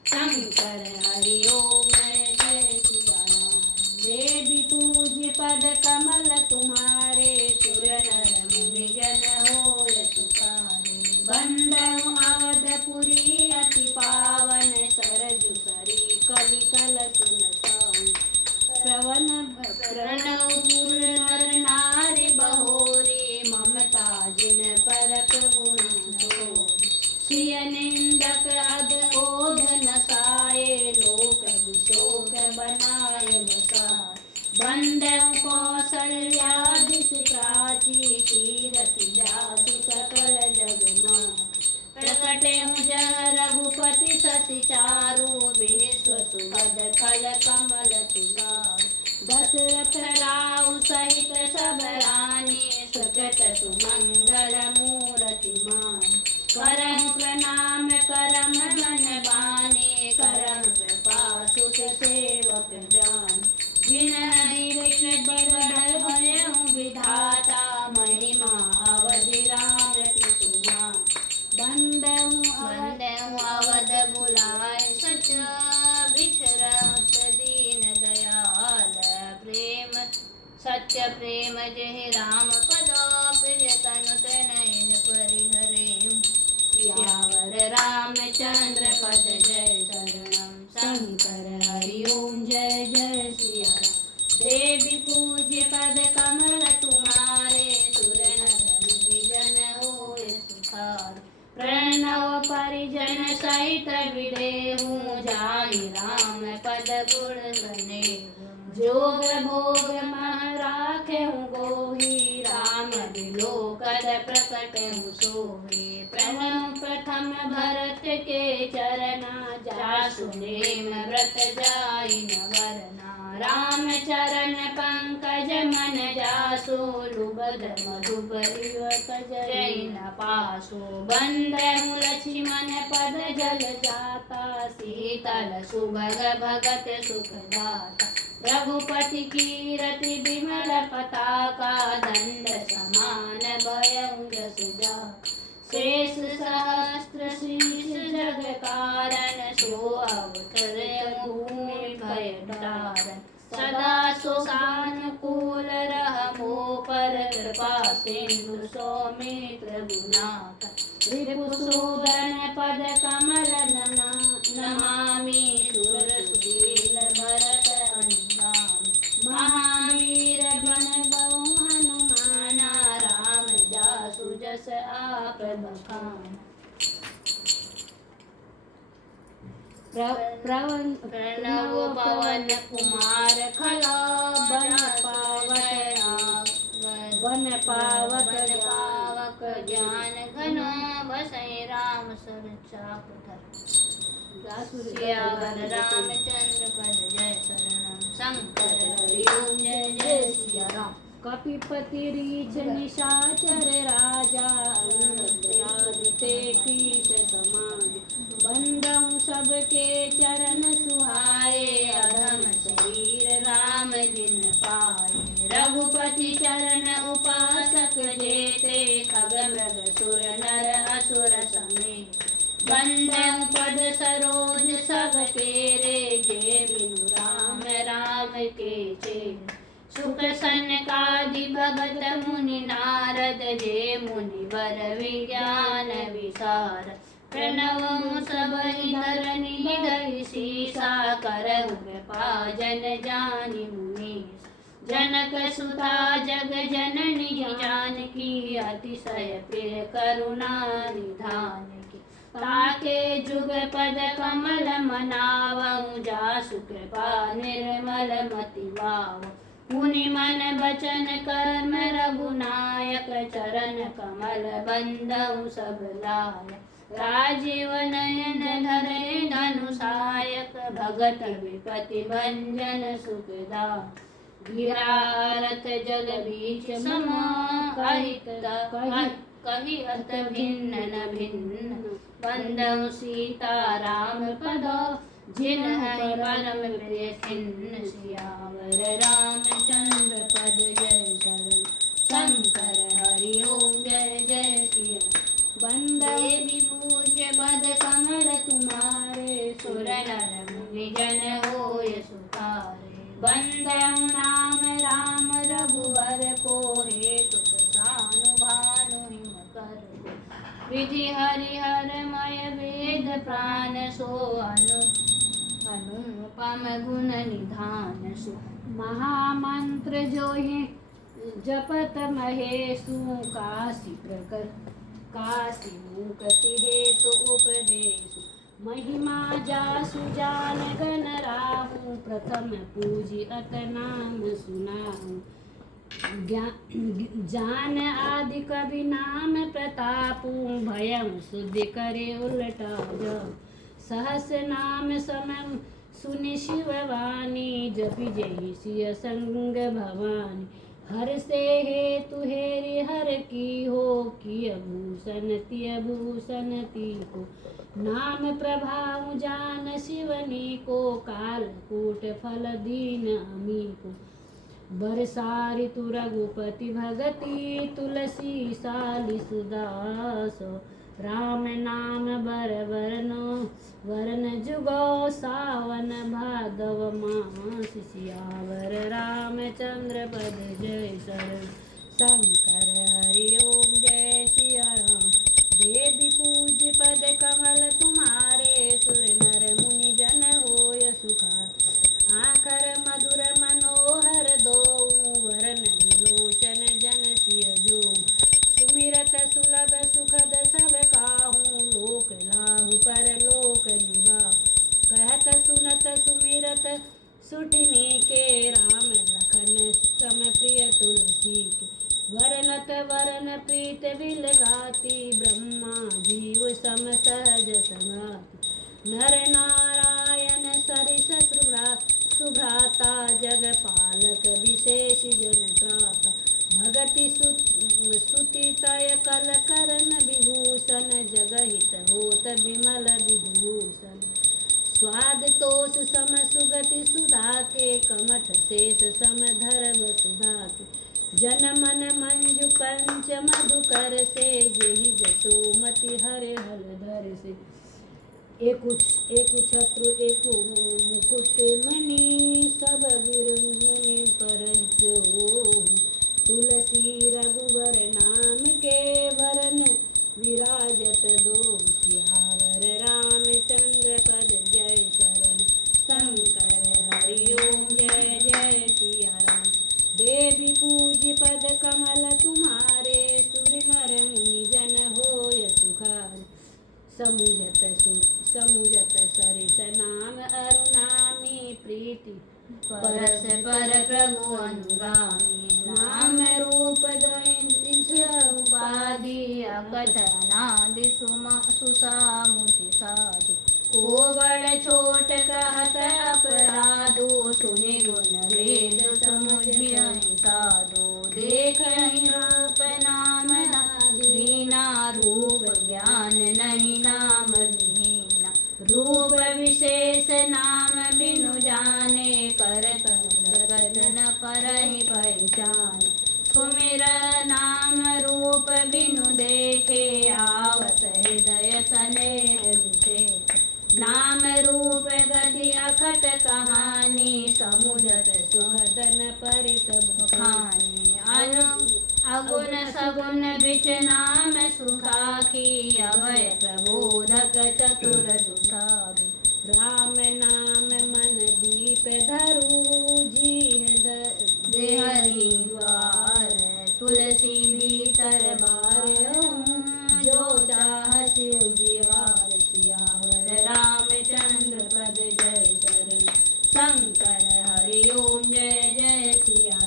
शंकर हरि ओम जय सिया राम देवी पूज्य पद कमल तुम्हारे सुर नर मुनि जन होय तुकारे बंदनु अवधपुरी अति पावन सरजु सरी कलि कलश नसाऊं प्रणवपुर नर नारी बहोरी ममता जिन पर प्रभु न सिय निंदक अद ओध नसाए लोक विशोक बनाय बसाए बंदौ कौसल्यादिश प्राची कीरति जासु सकल जगमा प्रकटे जह रघुपति शशि चारु विश्व सुभद खल कमल तुलार दशरथ राउ सहित सब रानी सुकृत सुमंगल मूरति मान करहु प्रणाम करम धन बानी करम कृपा सुत सेवक जान जिनहि बढ़हु विधाता महिमा अवधि राम की तुमा बंदहु अवध बुलाए सच बिछरत दीन दयाल प्रेम सत्य प्रेम जहि राम पद प्रिय तनु तनयन परिहरे सियावर रामचंद्र पद जय शरणम शंकर हरि ओम जय जय सिया राम देवी पूज्य पद कमल तुम्हारे सुर नर मुनि जन होय सुखार प्रणव परिजन सहित विदेहु जाहि राम पद गुण गने जोग भोग मह राखेहु गोही राम बिलोकद प्रकटेहु सोहे प्रणव प्रथम भरत के चरना जासु नेम व्रत जाई न वरना राम चरण पंकज मन जासो लुबध मधुपर जय न पासो बंदहु लक्ष्मण पद जल जाता शीतल सुभग भगत सुखदाता रघुपति कीरति विमल पताका दंड समान भयं जस जा शेष सहस्त्र शीर्ष जग कारण सो अवतर भूमि भय तारण सदा सुसानुकूल रहमो पर कृपा सिंधु सौमित्र गुणाकर रिपुसूदन पद कमल नमामि सुर सुशील भरत अनुगामी महावीर बन बहु हनुमाना राम जासु जस आप बखान प्रणव पवन कुमार खला बन पावक ज्ञान घन बसई राम सर चाप सियावर रामचंद्र पद जय शरणम शंकर हरि ओम जय जय सिया राम कपिपति रीछ निशाचर राजा आदिते कीस समान बंदहु सबके चरण सुहाए अधम शरीर राम जिन पाए रघुपति चरण उपासक जेते खग मृग सुर नर असुर समेत बंदहु पद सरोज सब तेरे जे बिनु राम राम के चेत सुख सनकादि भगत मुनि नारद जे मुनिवर विज्ञान विसार प्रणव सबहि धरनी धरि सीसा करहु कृपा जन जानि मुनीस जनक सुता जग जननी जानकी अतिशय प्रिय करुणा निधान की ताके जुग पद कमल मनावं जासु कृपा निर्मल मति भाव मुनि मन बचन कर्म रघुनायक, चरण कमल बंदउ सब लाय। राजीव नयन धरे धनुषायक, भगत विपति भंजन सुखदाय। गिरारत जल बीच सम, कही अत भिन्न न भिन्न। बंदउ सीता राम पद, जिन्हहि परम प्रिय खिन्न। सियावर रामचंद्र पद जय शरण, शंकर हरि ओम जय जय सिया। देवी पूज्य पद कमल तुम्हारे, सुर नर मुनि जन होय सुखारे। बंदउ नाम राम रघुवर को, हेतु प्रसानु भानु हिम कर। विधि हरिहर मय वेद प्राण, सो अनुपम गुण निधान सो। महामंत्र जो है जपत महेशु, काशी मुकति हेतु उपदेशु। महिमा जासु जान गण राहु, प्रथम पूजी अत नाम सुनाहु। जान आदि कवि नाम प्रतापु, भयं सुधि करे उलटा जाऊ। सहस नाम समम सुनि शिव वाणी, जपि जहि सिय संग भवानी। हर से हेतु हेरि हर की हो, किय भूषण तिय भूषण ती को। नाम प्रभाव जान शिवनी को, कालकूट फल दीन अमी को। बरसारि तु रघुपति भगति, तुलसी साली सुदास। राम नाम बर वरन जुगो, सावन भादव मास। सियावर रामचंद्र पद जय शरण, शंकर हरि ओम जय सिया राम। देवी पूज्य पद कमल तुम्हारे, सुर नर मुनि जन होय सुखार। आखर मधुर मनोहर दो, वरन विलोचन जन सिय जो। सुमिरत सुलभ सुखद सब काहू, लोक लाहु परलोक निवाहु। कहत सुनत सुमिरत सुठिनी के, राम लखन सम प्रिय तुलसी के। वरनत वरन प्रीत विल गाती, ब्रह्मा जीव सम सहज संगाति। नर नारायण सरिस सुभ्राता, जग पालक विशेष जन त्राता। भगति सुति तय कल करन विभूषण, जगहित होत विमल विभूषण। स्वाद तोष सम सुगति सुधा के, कमठ शेष सम धर वसुधा के। जन मन मंजु कंच मधुकर से, जेहि जसोमति हरे हलधर से। एकु छत्रु एकु मुकुट मणि, सब विरुंधनि पर जो। तुलसी रघुवर नाम के, वरन विराजत दो। सियावर रामचंद्र पद जय शरण, शंकर हरि ओम जय जय सिया राम। देवी पूज्य पद कमल तुम्हारे, सुर नर मुनि जन होय सुखार। समुझत सरिस नाम अरुणामी, प्रीति परस पर प्रभु अनुगामी। नाम रूप उपाधि, अकथनादि सुसामुझि साधु। को बड़ छोट कहत अपराधो, सुनि गुण वेद समुझियहि साधु। देखहि रूप नाम दीना, रूप ज्ञान नहीं नाम विहीना। रूप विशेष नाम बिनु जाने, कर न परहि पहचाने। सुमिर नाम रूप बिनु देखे, आवत हृदय सनेह विशेष। नाम रूप गति अखट कहानी, समुझत सुहदन परित बखानी। अगुण सगुण बिच नाम सुखाखी, अभय प्रबोधक चतुर दुसाधु। राम नाम मन दीप धरु, जी देहरी द्वार। तुलसी भीतर बार, जो चाह शिव जियार। सियावर रामचंद्र पद जय शरण, शंकर हरि ओम जय जय सिया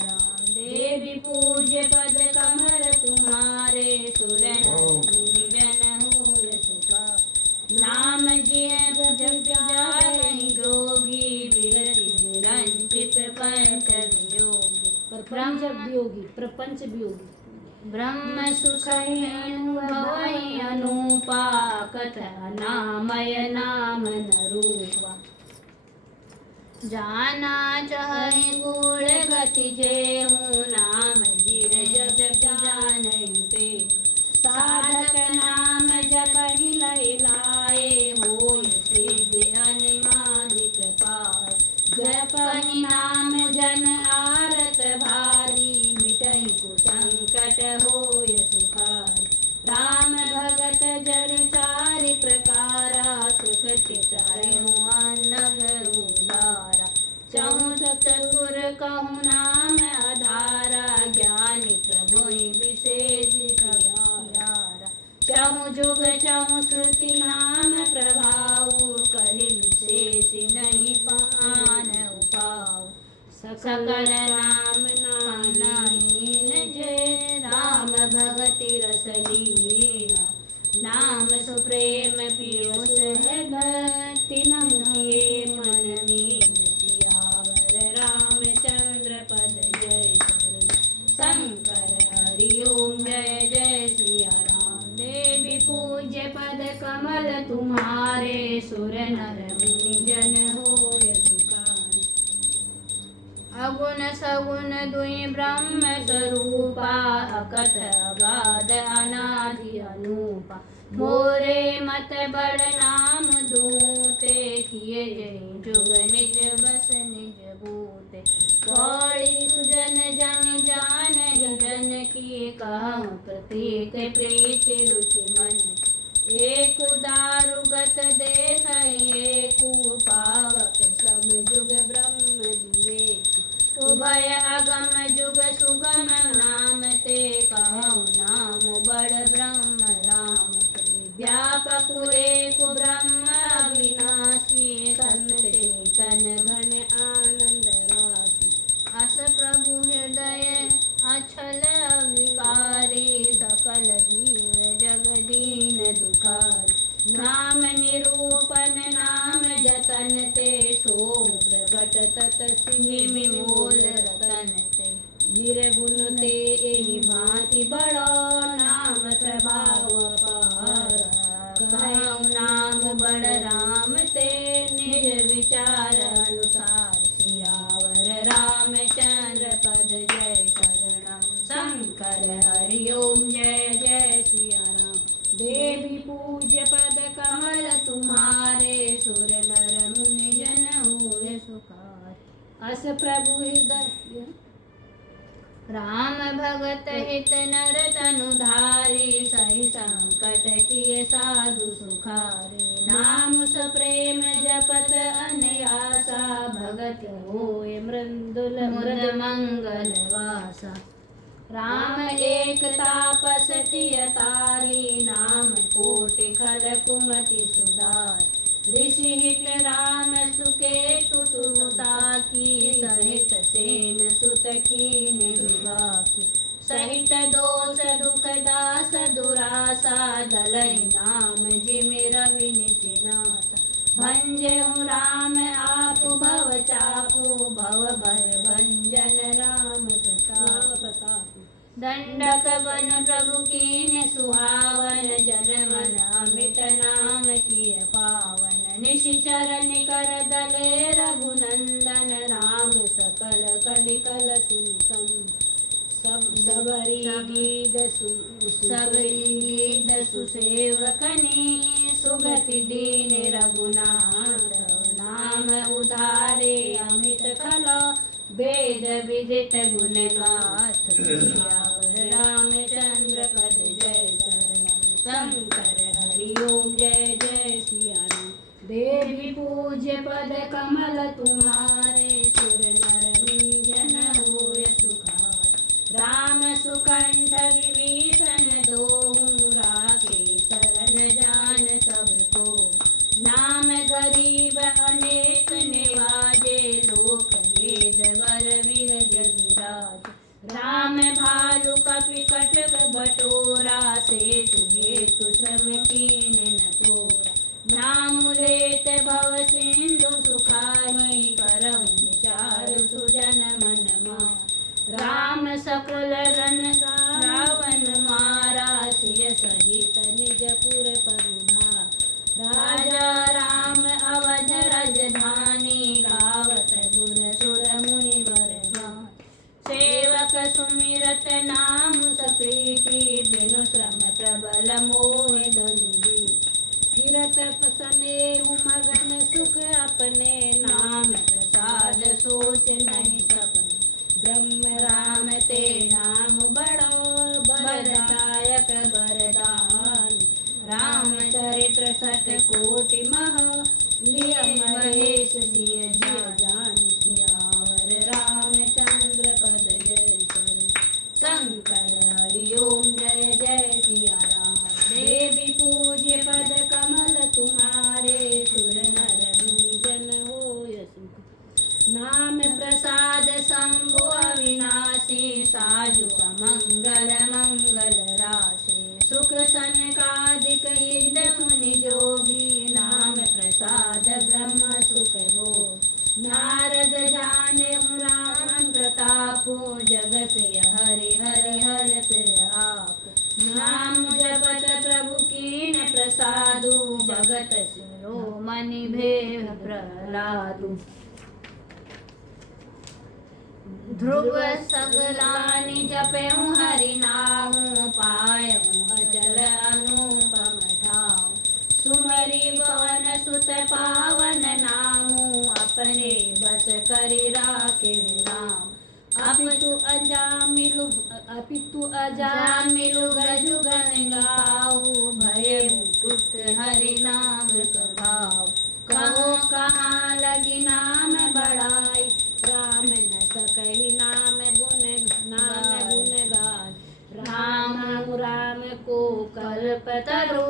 प्रपंच वियोगी, प्रपंच वियोगी। ब्रह्म सुखहेणु भवै अनुपा कथ नामय नाम न रूपा। जाना चाहे गुण गति जेहू नाम जीर जग जानहि ते। साधक नाम जपहि लय लाए होय सिद्धि अनुमानिक पाए। जपहि नाम जन आरत भारी मिटहि कुसंकट होय सुखारी। राम भगत जन चारि प्रकारा सुखति चारहु अनग उदारा। चहु चतुर कहु नाम आधारा ज्ञानी प्रभु विशेष प्यारा। चहु जुग चहु श्रुति नाम प्रभाऊ कलि विशेष नहीं पान उपाऊ। सकल नाम नाहीन जय राम भगति रस लीना। नाम सुप्रेम पियो सहगति नमुखे मन मीन। सियावर रामचंद्र पद जय शरण शंकर हरि ओम जय जय सिया राम। देवी पूज्य पद कमल तुम्हारे सुर नर मुनि जन होय सुखारे। अगुण सगुण दुई ब्रह्म स्वरूपा अकथ अगाध अनादि अनूपा। मोरे मत बड़ नाम दूते किए जय जुग निज बस निज भूते। कौड़ी सुजन जन जान जन की कहूँ प्रतीक प्रीति रुचि मन। एक दारुगत देख एक पावक सब जुग ब्रह्म विवेक। उभय अगम जुग सुगम नाम ते कहूँ नाम बड़ ब्रह्म राम ते। व्यापक एक ब्रह्म अविनाशी संत चेतन घन आनंद राशि। अस प्रभु हृदय अछल विकारी सकल जीव जगदीन दुखारी। नाम निरूपन नाम जतन ते सोम प्रगट तत सिमि मोल रतन ते। निर्गुण ते एहि भांति बड़ो नाम प्रभाव अपार। कहूँ नाम बड़ राम ते निज विचार अनुसार। सियावर रामचंद्र पद जय शरणम शंकर हरि ओम जय जय सिया राम। देवी पूज्य पद कमल तुम्हारे सुर नर मुनि जन होय सुखारे। अस प्रभु हृदय राम भगत हित नर तनुधारी। सही संकट किए साधु सुखारे। नाम सप्रेम जपत अनयासा भगत होय मृदुल मुद मंगल वासा। राम एक तापस तियतारी नाम कोटि खल कुमति सुधार। ऋषि हित राम सुकेतु सुता की सहित सेन सुत की निवाकी। सहित दोष दुख दास दुरासा दलई नाम जिमि रवि निशिनासा। भंजहु राम आपु भव चापु भव भय भंजन राम प्रताप। दंडक वन प्रभु कीन्ह सुहावन जन मन अमित नाम किय पावन। निशिचर निकर दले रघुनंदन राम सकल कलिकल सुनिकम। सबरी गीत सुसेवकनी सुगति दीन रघुनाथ। नाम उधारे अमित खलो वेद विदित गुण गाथ। रामचंद्र पद जय शरणम शंकर हरि ओम जय जय सिया राम। देवी पूज्य पद कमल तुम्हारे सुर नर मुनि जन होय सुखारे। राम सुकंठ विभीषण दोहु राखे शरण जान सबको। नाम गरीब अनेक निवाजे लोक वेद वर विरज विराज। राम भालु कपि कटक बटोरा सेतु हेतु श्रम कीन न तोरा। नाम लेत भव सिंधु सुखाही करहु विचार सुजन मन मा। राम सकुल रन रावण मारा सिय सहित निजपुर परिभा राजा राम अवध राजधानी गावत गुर सुर मुनि वरदान सेवक सुमिरत नाम सप्रीति बिनु श्रम प्रबल मोह धनुजी फिरत पसने मगन सुख अपने नाम प्रसाद सोच नहीं सपन ब्रह्म राम ते नाम बड़ो बरदायक बरदान रामचरित्र सत कोटि मह लिय महेश जिय जान सियावर रामचंद्र पद जय कर शंकर हरि ओम जय जय सिया राम देवी पूज्य पद कमल तुम्हारे सुर नर मुनि जन होय सुख नाम प्रसाद शंभु अविनाशी साजु मंगल मंगल राशि सुख सनकादिक इंद मुनि जोगी नाम प्रसाद ब्रह्म सुख भो नारद जाने राम प्रतापो जग से हरि हरि हर प्रिय आप नाम जपत प्रभु कीन प्रसादु जगत सिरो मनि भेह प्रहलादु ध्रुव सगलानि जपयु हरि नामु पायु अचल अनुपम ठाउ सुमरि भवन सुत पावन नामु अपने बस करि राखे राम अपितु अजामिलु गजु गन गाऊ भय मुकुट हरि नाम कहाऊ कहो कहाँ लगी नाम बढ़ाई राम न सकहि नाम गुण गाय राम को कल्पतरो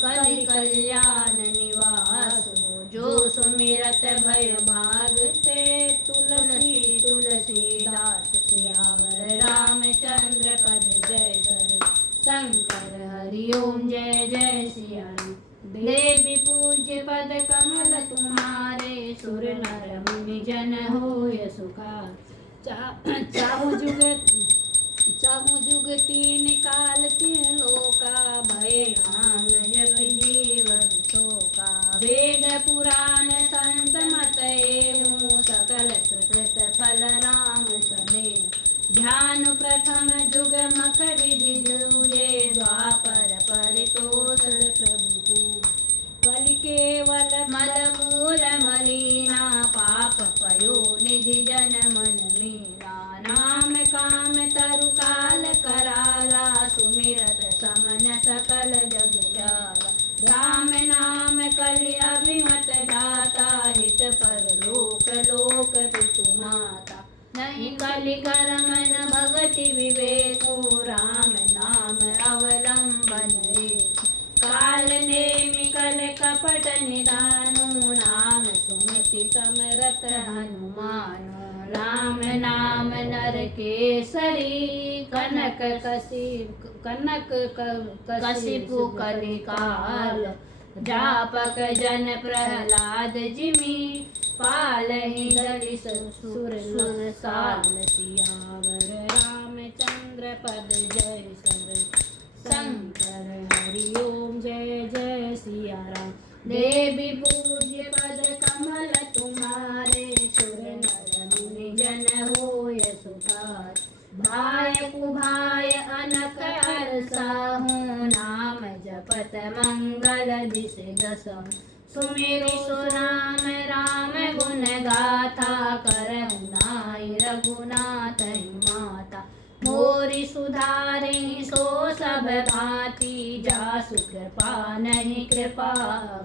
कलि कल्याण निवास जो सुमिरत भय भागते तुलसी तुलसीदास सियावर रामचंद्र पद जय कर शंकर हरि ओम जय जय सिया राम देवी पूज्य पद कमल तुम्हारे सुर नर मुनि जन होय सुखार चाहु जुग तीन काल तीन लोका भय नाम जप जीव विशोका वेद पुराण संत मत एवं सकल सुकृत फल राम सने ध्यान प्रथम जुग मख विधि जूरे द्वापर परितोष प्रभु बल केवल मल मूल मलिना पाप पयो निधि जन मन मीरा नाम काम तरु काल कराला सुमिरत समन सकल जग जाला राम नाम कलि अभिमत दाता हित पर लोक लोक पितु माता नहीं कलि मन भगति विवेको राम नाम अवलंबन काल नेमि कल कपट निदानु नाम सुमति समरत हनुमानु राम नाम नर केसरी कनक कसिपु कलिकाल जापक जन प्रहलाद जिमि पालहि दलि सुर साल सियावर रामचंद्र पद जय सर शंकर हरि ओम जय जय सिया राम देवी पूज्य पद कमल तुम्हारे सुर नर मुनि जन होय सुखार भाय कुभाय अनक अरसाहु नाम जपत मंगल दिश दसम सुमिरि सुनाम राम गुण गाथा करहु नाई रघुनाथ माता मोरि सुधारि सो सब भांति जासु कृपा नहीं कृपा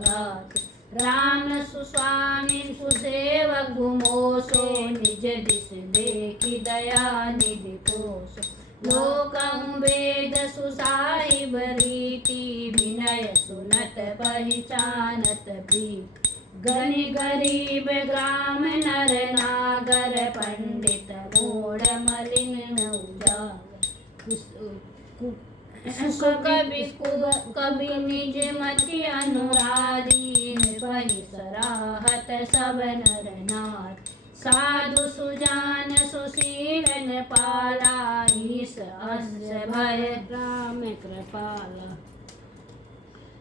घात राम सुस्वामी सुसेवक घुमोसो निज दिस देखि दया निधि पोसो लोकहु वेद सुसाहिब रीति विनय सुनत पहिचानत प्रीत गनि गरीब ग्राम नर नागर पंडित मोड़ मलिन कवि निज मति अनुरागी पहि सराहत सब नर नार साधु सुजान सुशीलन पालाई अहिस अंश भय राम कृपाला।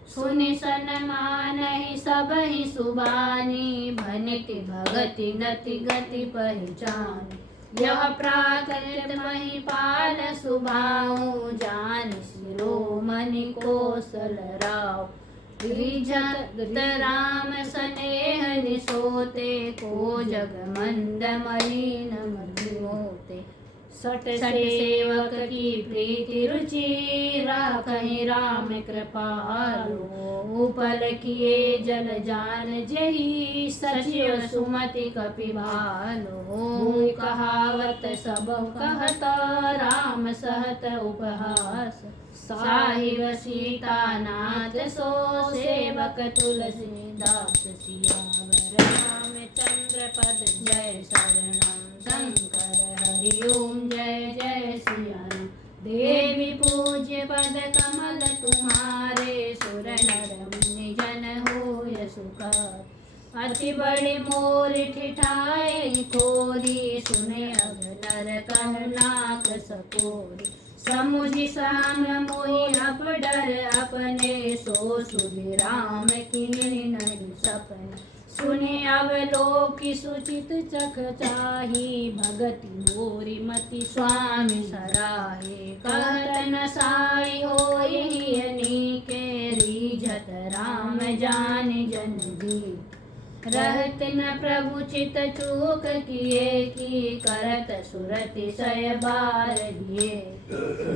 सुनि सन्मानहि सबहि सुबानी भनिति भगति नति गति पहचानी। यह प्राकृत महिपाल सुभाऊ जान शिरोमणि कौशल राव। रिझत राम स्नेह निसोते को जग मंद मलिन मति मोते। सट सेवक की प्रीति रुचि राखहि राम कृपालो। उपल किए जल जान जही सचिव सुमति कपि भालो। कहावत सब कहत राम सहत उपहास। साहिब सीता नाथ सो सेवक तुलसीदास। सियावर रामचंद्र पद जय शरणम शंकर हरि ओम जय जय सिया राम। देवी पूज्य पद कमल तुम्हारे सुर नर मुनि जन होय सुखार। अति बड़ी मोर ठिठाई खोरी सुने अब नर कह नाक सकोरी। समुझि साम मोहि अब डर अपने सो सुधि राम कीन्ही नहीं सपने। सुने अवलोकि सुचित चख चाही भगति मोरि मति स्वामी सराहे। कहत न साई होई अनीके रीझत राम जान जन जी। रहत न प्रभु चित चूक किए की करत सुरति सय बार दिए।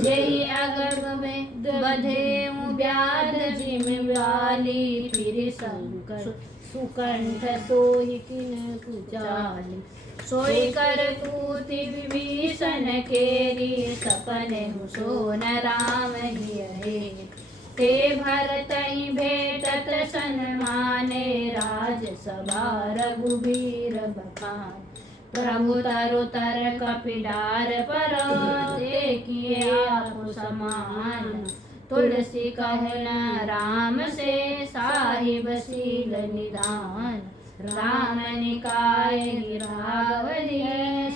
जेहि अगम में बधे व्याध जिम वाली फिर संकर सुकंठ सोहि किन कुचाली। सोई कर तूति विभीषण केरी सपने सोन राम हिये। ते भरतहि भेटत सन्माने राज सभा रघुबीर बखान। प्रभु तरु तर कपिडार पर ते किए आप समान। तुलसी कहना राम से साहिब सील निधान। राम निकाय रावली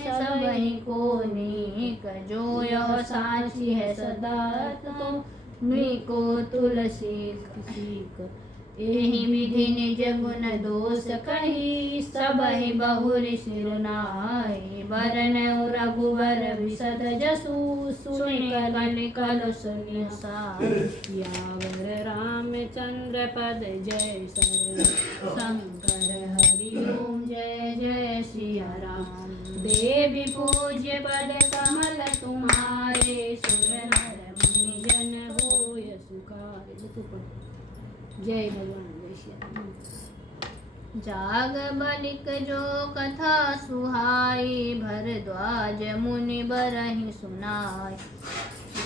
सबहि को नीक। जो यह साची है सदा तो नीको तुलसी सीक। एहि विधि निज गुण दोष कही सबहि बहुरि सिरुनाई। वरन रघुवर विशद जसु सुनि कलि कलुषनि साई। यावर रामचंद्र पद जय शरण शंकर हरि ओम जय जय सिया राम। देवी पूज्य पद कमल तुम्हारे सुर नर मुनि जन होय सुखारे। जय भगवान जय श्री राम। जाग बलिक जो कथा सुहाई भरद्वाज मुनि बरहि सुनाई।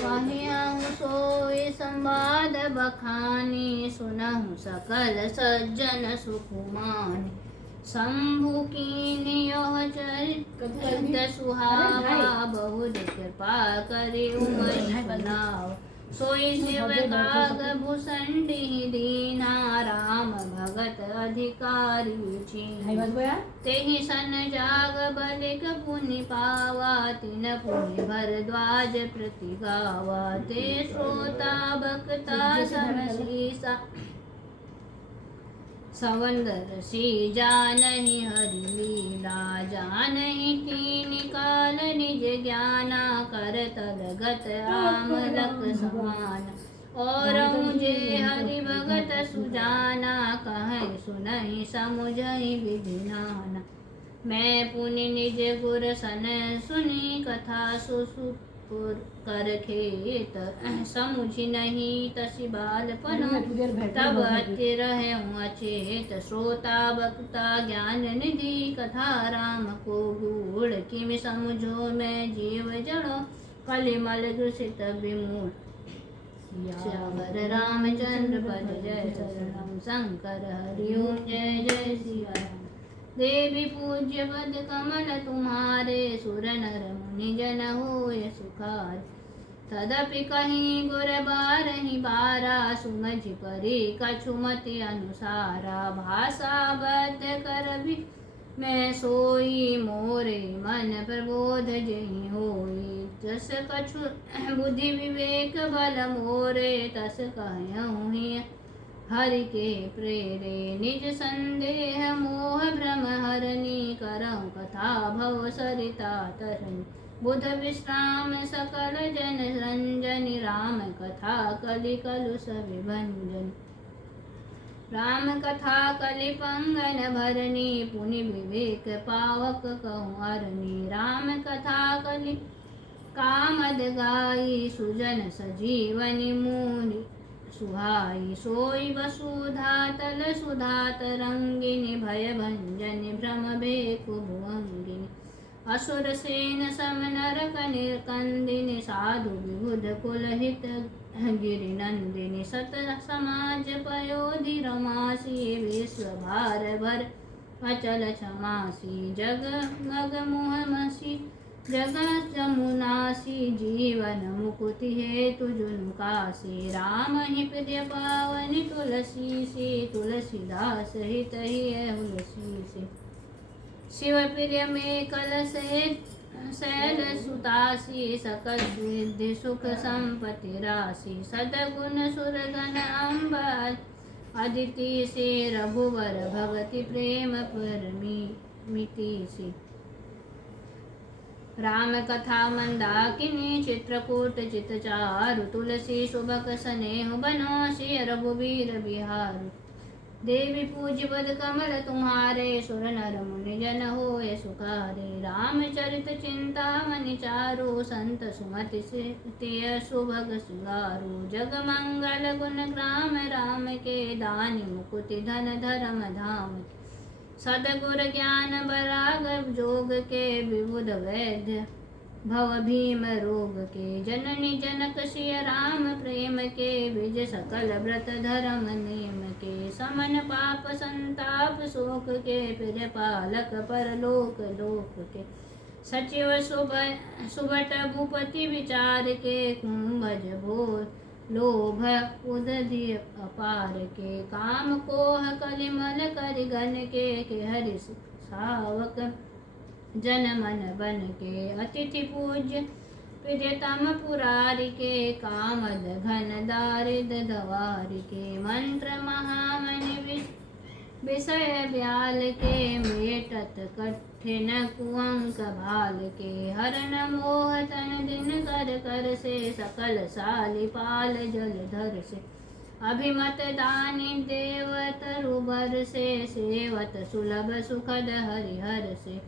वहीं सोई संवाद बखानी सुनहु सकल सज्जन सुकुमानी। शंभु कीन्ही यह चरित सुहावा बहुत कृपा करि उमरि बनाओ। सोई शिव काग भूषंडी दीना राम भगत अधिकारी चीना। तेहि सन जाग बलिक पुनि पावा तिन पुनि भरद्वाज प्रति गावा। ते श्रोता बक्ता समशीसा सवंदर सी जानहि हरि लीला। जानहि तीन काल निज ज्ञाना करत लगत आमलक समान। और मुझे हरि भगत सुजाना कहीं सुनहि समुझहि विधि नाना। मैं पुनि निज गुर सन सुनी कथा सुसुपुर कर खेत। समुझि नहीं तसि बालपन तब अति रहूं अचेत। श्रोता वक्ता ज्ञान निधि कथा राम को गूढ़। किमि समुझो मैं जीव जड़ो कलिमल ग्रसित विमूढ़। सियावर रामचंद्र पद जय शरणम शंकर हरि ओम जय जय सिया राम। देवी पूज्य पद कमल तुम्हारे सुर नर मुनि जन होय सुखार। तदपि कहीं गुर बारहि बारा सुमझि परि कछु मति अनुसारा। भाषा बद्ध कर मैं सोई मोरे मन प्रबोध जहि होई। जस कछु बुद्धि विवेक बल मोरे तस कहऊँ ही हरि के प्रेरे। निज संदेह मोह भ्रम हरनी करऊँ कथा भव सरिता तरनी। बुध विश्राम सकल जन रंजनि राम कथा कलि कलुष विभंजन। राम कथा कलि पंगन भरनी पुनि विवेक पावक कहूँ हरनी। राम कथा कलि कामद गाई सुजन सजीवनि मुनि सुहाई। सोई वसुधा तल सुधा तरंगिनी भय भंजनि भ्रम भेकु भुअंगिनी। असुर सेन सम नरक निकंदिनी साधु विबुध कुलहित गिरि नंदिनी। सत समाज पयोधि रमासी विश्व भार भर अचल क्षमासी। जग मग मुहमसी जग जमुनासी जीवन मुकुति हेतु जुनकासी। राम ही प्रिय पावनि तुलसी से तुलसीदास हित ही हुलसी से। शिव प्रिय में कलश शैल सुतासी सकल सिद्धि सुख संपत्ति राशि। सदगुण सुरगण अम्ब अदिति से रघुवर भगति प्रेम परमिति से। राम कथा मंदाकिनी चित्रकूट चितचारु। तुलसी सुबक स्नेह बनोषि रघुवीर बिहारु। देवी पूज्य पद कमल तुम्हारे सुर नर मुनि जन होए सुखारे। रामचरित चिंतामणि चारु संत सुमति सिय सुभग सिंगारु। जग मंगल गुण ग्राम राम के दानि मुकुति धन धर्म धाम। सदगुर ज्ञान बराग जोग के विबुध वैद्य भव भीम रोग के। जननी जनक सिय राम प्रेम के विज सकल व्रत धर्म नेम के। समन पाप संताप शोक के प्रिय पालक परलोक लोक के। सचिव सुबट भूपति विचार के कुंभज भोर लोभ उदधि अपार के। काम कोह कलिमल कर गन के हरि सावक जन मन बन के। अतिथि पूज्य प्रियतम पुरारि के कामद घन दारिद दवारि के। मंत्र महामनि विषय ब्याल के मेटत कठिन कुअंक भाल के। हरन मोह तन दिन कर कर से सकल साली पाल जल धर से। अभिमत दानी देवत रुबर से सेवत सुलभ सुखद हरिहर से।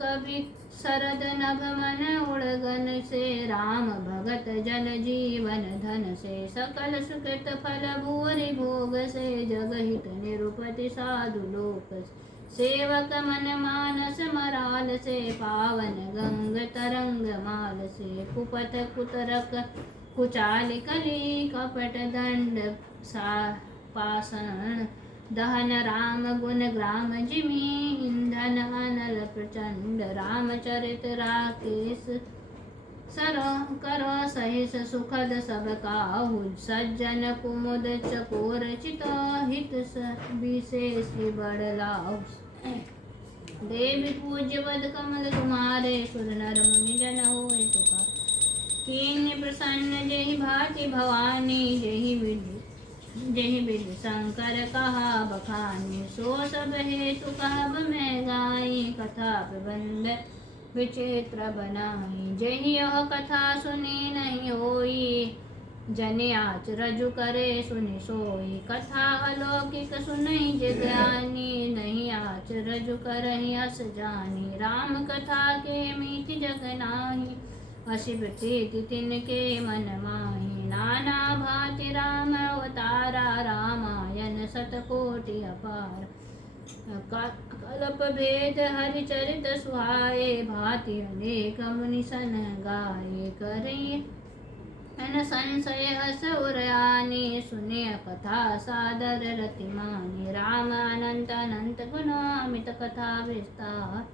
कवि शरद नभ मन उड़गन से राम भगत जन जीवन धन से। सकल सुकृत फल भूरि भोग से जग हित निरुपति साधु लोक सेवक मन मानस मराल से। पावन गंग तरंग माल से। कुपथ कुतरक कुचाल कली कपट दंड पाषाण दहन राम गुण ग्राम जिमि इंधन अनल प्रचंड। रामचरित राकेश सरो करो सहिष सुखद सब काहू। सज्जन कुमुद चकोर चितो हित विशेष बड़ लाहु। देवी पूज्य पद कमल तुम्हारे सुर नर मुनि जन होए सुखा। कीन्य प्रसन्न जेहि भांति भवानी जेहि विधि शंकर कहा बखानी। सो सब हेतु कहब मैं गाई कथा प्रबंध विचित्र बनाई। जेहि यह कथा सुनी नहीं होई जनि आचरजु करे सुनि सोई। कथा अलौकिक सुनहि जिज्ञानी नहीं आचरजु करहि अस जानी। राम कथा के मीठ जग नाही असी प्रतीति तिनके मन माही। नाना भांति राम अवतारा रामायण शतकोटि अपार। कल्प भेद हरि चरित सुहाए भांति अनेक मुनि सन गाये। करें अन संशय हस उरयानी सुने कथा सादर रतिमानी। राम अनंत अनंत गुण अमित कथा विस्तार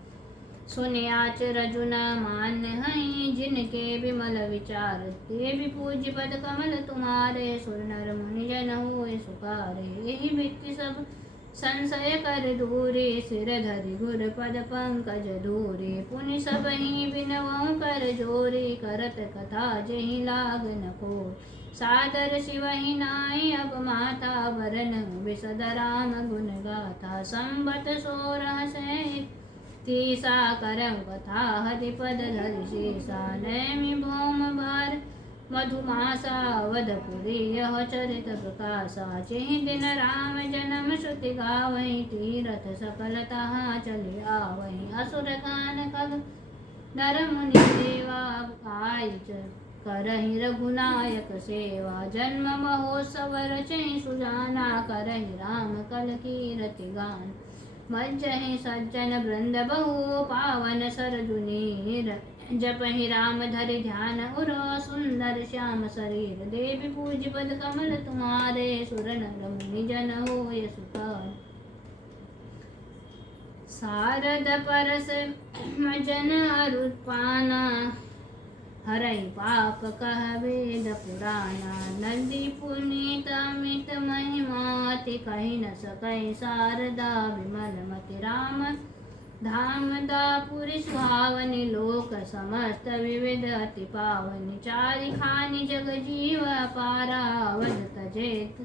सुने आचरजु न मान्य हई जिनके विमल विचार। देवी पूज्य पद कमल तुम्हारे सुर नर मुनि जन होए सुखारे। यही व्यक्ति सब संशय कर दूरे सिर धरि गुर पद पंकज धूरे पुनि सबहि बिनवउ कर जोरे करत कथा जहि लाग न को सादर शिवहि नाई अब माता वरन विशद राम गुण गाथा संबत 16 सहित तीसा करम कथा हरिपद धरि शेषा नैमि भौम बार मधुमासा वधपुरी यह चरित प्रकाशा चिहि दिन राम जन्म श्रुति गावहि तीरथ सकल तहाँ चले आवहि असुर कान खग नर मुनि देवा आय करहि रघुनायक सेवा जन्म महोत्सव रचहि सुजाना करहि राम कल कीरति गान मज्जहि सज्जन वृंद बहु पावन सरजुनीर जपहि राम धरि ध्यान उर सुंदर श्याम शरीर देवी पूज पद कमल तुम्हारे सुर नर मुनि जन होय सुखार शारद परस जन अरुत्पाना हरई पाप कह वेद पुराना नदी पुनीत अमित महिमाति कहि न सकई शारदा विमल मति राम धाम दापुरी सुहावनि लोक समस्त विविध अति पावनि चारि खानि जग जीव पारा अवध तजेत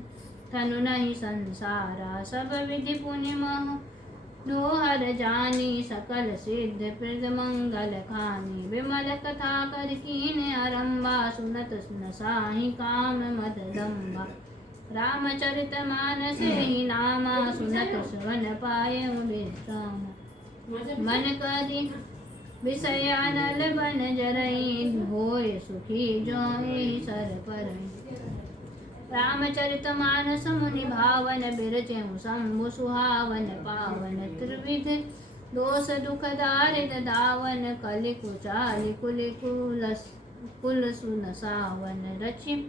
तनु नहीं संसारा सब विधि पुनि मह नोहर जानी सकल सिद्ध प्रद मंगल खानी विमल कथा कर कीन आरंभा सुनत न साहि काम मद दम्बा रामचरित मानस ही नामा सुनत श्रवण पाय विश्राम मन करि विषय अनल बन जरई होय सुखी जोई सर परई रामचरित मानस मुनि भावन बिरचेहु शंभु सुहावन पावन त्रिविध दोष दुख दारिद दावन कलि कुचालि कुलि कुल सुन सावन रचि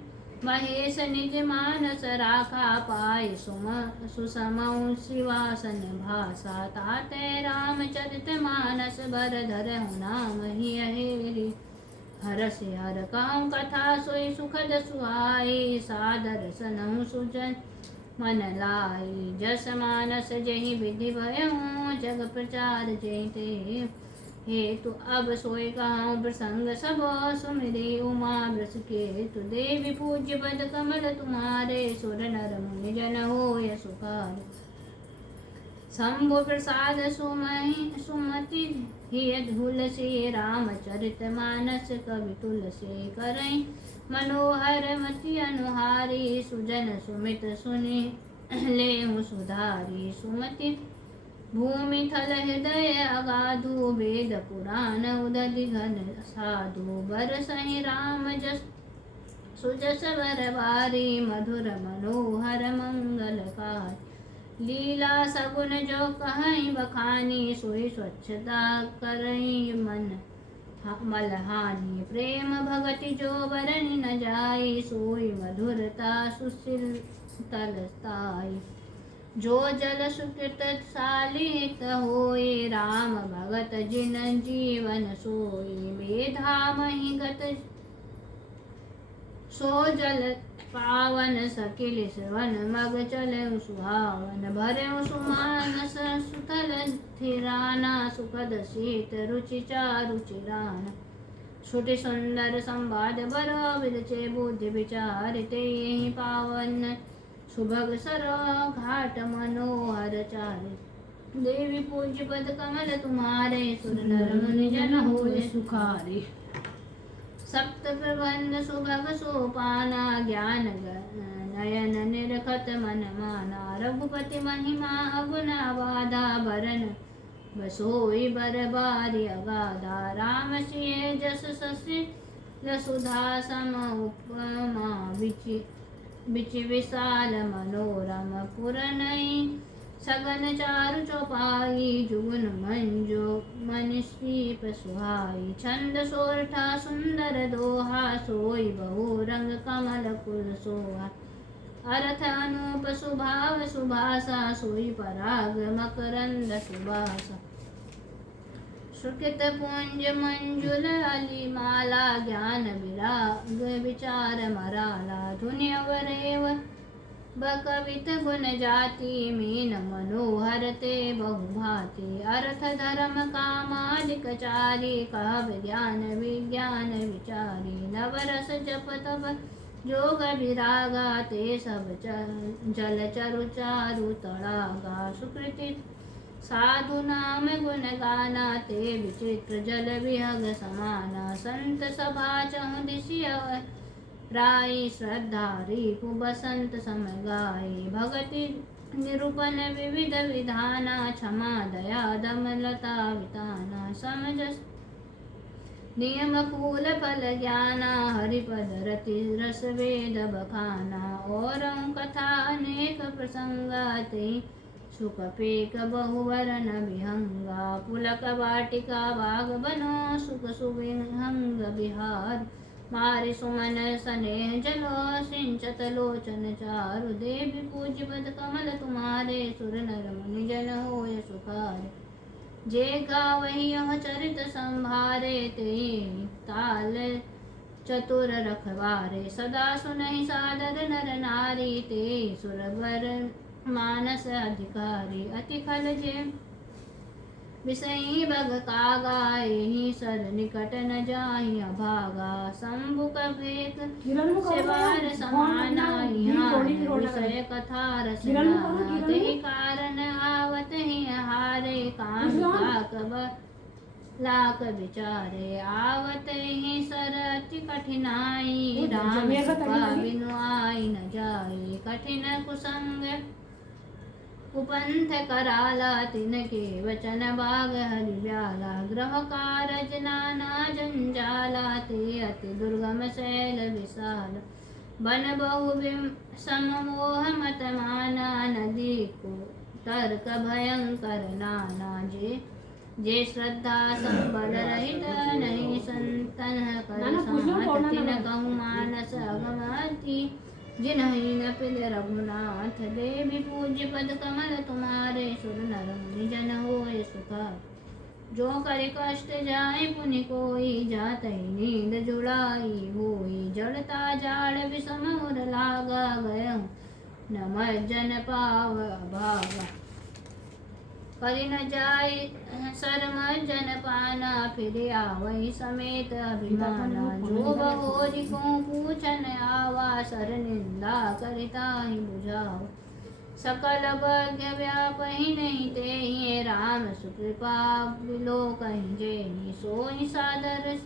महेश निज मानस राखा पाई सुसमौ शिवासन भाषा ताते रामचरित मानस बर धरहु नाम ही हेरि हर से हर कहूँ कथा सोई सुखद सुहाई सादर सनहु सुजन मन लाई जस मानस जहि विधि भयहूँ जग प्रचार जय ते हेतु अब सोई कहूँ प्रसंग सब सुमिरी उमा वृष केतु देवी पूज्य पद कमल तुम्हारे सुर नर मुनि जन होय सुखार शंभु प्रसाद सुमति हिय तुलसी रामचरित मानस कवि तुलसी करई मनोहर मति अनुहारी सुजन सुमित सुनि लेहु सुधारी सुमति भूमि थल हृदय अगाधु वेद पुराण उदधि घन साधु बरसहि राम जस सुजस बर बारी मधुर मनोहर मंगलकार लीला सगुन जो कहीं बखानी सोई स्वच्छता करई मन मलहानी प्रेम भगति जो बरनि न जाई सोई मधुरता सुशील तलस्ताई जो जल सुकृत सालित होई राम भगत जिन जीवन सोई मेधा मही गत सो जल पावन सकिल श्रवण मग चले सुहावन भरे सुमानस सुतल थिराना सुखद शीत रुचि चारु चिराना श्रुति सुंदर संवाद बर विरचे बुद्धि विचारिते यही पावन सुभग सर घाट मनोहर चारि देवी पूज्य पद कमल तुम्हारे सुर नर मुनि जन होय सुखारे सप्त प्रबंध सुभग सोपाना ज्ञान नयन निरखत मन माना रघुपति महिमा अगुना बाधा भरन बसोई बर बारी अगाधा राम सिय जस शशि सुधा सम उपमा बिच विशाल मनोरम पुरनई सगन चारु चौपाई जुगुन मंजो मनुष्यप सुहाई छंद सोरठा सुंदर दोहा सोई बहु रंग कमल कुल सोहा अर्थ अनूप सुभाव सुभाषा सोई पराग मकरंद सुभाषा सुकृत पुंज मंजुल अली माला ज्ञान विराग विचार मराला धुनि अवरेव बकवित गुण जाति मीन मनोहर ते बहुभाति अर्थ धर्म कामादिक चारी कह विज्ञान विज्ञान विचारी नवरस जप तप जोग विरागा ते सब जल चरु चारु तड़ागा सुकृति साधु नाम गुण गाना ते विचित्र जल विहग समाना संत सभा चहु दिशिय राई श्रद्धा रिपु बसंत सम गाये भगति निरूपण विविध विधाना क्षमा दया दम लता विताना समजस नियम फूल फल ज्ञाना हरिपद रति रस वेद बखाना और कथा अनेक प्रसंगाते सुख पेक बहुवरन विहंगा पुलक वाटिका बाग बनो सुख सुविहंग विहार मारि सुमन स्नेह जलो सिंचत लोचन चारु देवी पूज्य पद कमल तुम्हारे सुर नर मुनि जन होय सुखारे जे गावहि यह चरित संभारे ते ताल चतुर रखवारे सदा सुनहि सादर नर नारी ते सुरवर मानस अधिकारी अति खल जे विषयी बग कागाहि सर निकट न जाहि अभागा शंभुक भेक सेवार समाना विषय कथा रसना तेहि कारण आवत ही हारे काम कब लाक विचारे आवत ही सर अति कठिनाई राम कृपा बिनु आई न जाए कठिन कुसंग उपंथ कराला तिनके वचन बाग हरि व्याला ग्रह कारज नाना जंजाला ते अति दुर्गम शैल विशाल बन बहु समोह मत माना नदी को तर्क भयंकर नाना जे श्रद्धा संबल रहित नहीं संतन कर सहत तिन कहु मानस अगमति जिन्हि न पिल रघुनाथ देवी पूज्य पद कमल तुम्हारे सुर नर मुनि जन होय सुखार जो कर कष्ट जाय पुनि कोई जातहि नींद जुड़ाई होई जड़ता जाड़ विषम उर लागा गय न मज्जन पाव भागा करि न जाय सरम जन पाना फिर आवै समेत अभिमाना जो बहोरी को पूछन आवा सर निंदा करिता ही बुझाव सकल भाग्य व्यापहि नहीं तेहि राम सुकृपा बिलो कहीं जेहि सोई सादर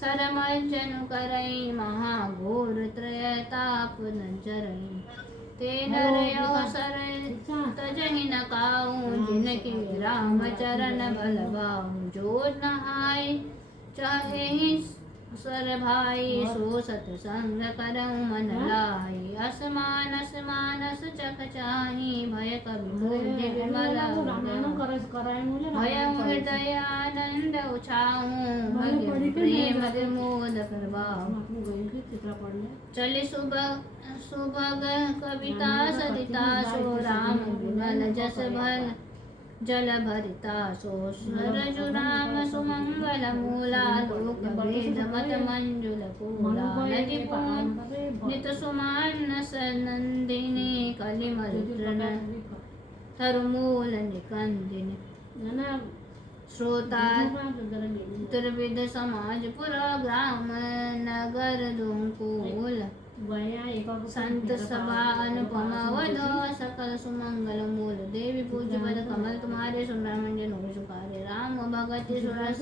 सरम जनु करई महाघोर त्रयताप न चरई ते नर यह सर तजहि न काऊं जिनके राम चरण बल बाहु जो नहाय चाहे सर भाई सो सतसंग करऊं मन लाई असमानस मानस चख चाही भय कवि बुद्धि विमल भय हृदय आनंद उछाऊं भज प्रेम विमोद प्रभाव चले सुभग कविता सरिता सो राम विमल जस भल जल भरिता सो सरजु राम सुमंगल मूला लोक भेद मत मंजुल कूला नदी नित सुमानस नंदिनी कलिमल तृण तरुमूल निकंदिनी श्रोता त्रिविध समाजपुर ग्राम नगर दुंकुल संत सभा अनुपम वध सकल सुमंगल मूल देवी पूज्य पद कमल तुम्हारे सुब्रह्मण्य नो सुखारे राम भगति सुरस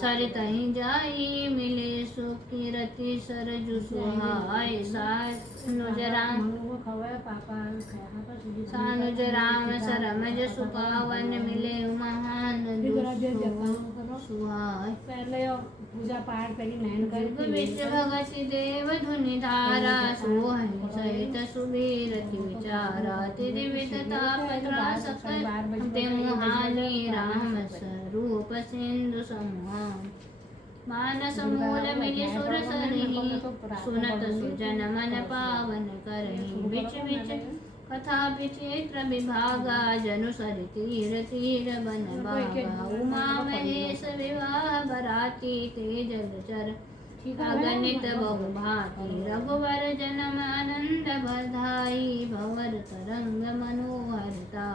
सरित ही जाई मिले सुकीरति सरजु सुहाय सानुज राम सरमज सुपावन मिले महान सुहाय पूजा पाठ करी नयन कर विश्व भगति देव धुनि धारा सोहन सहित सुबीरति विचारा तिरि विधताप त्रासक ते मुहानी राम स्वरूप सिंधु समान मानस मूल मिलि सुर सरहि सुनत सुजन मन पावन करहि बिच बिच कथा विचित्र विभागा जनु सर तीर तीर बन बागा उमा महेश विवाह बराती ते जल चर अगणित बहुभांति रघुवर जन्म आनंद बधाई भंवर तरंग मनोहरता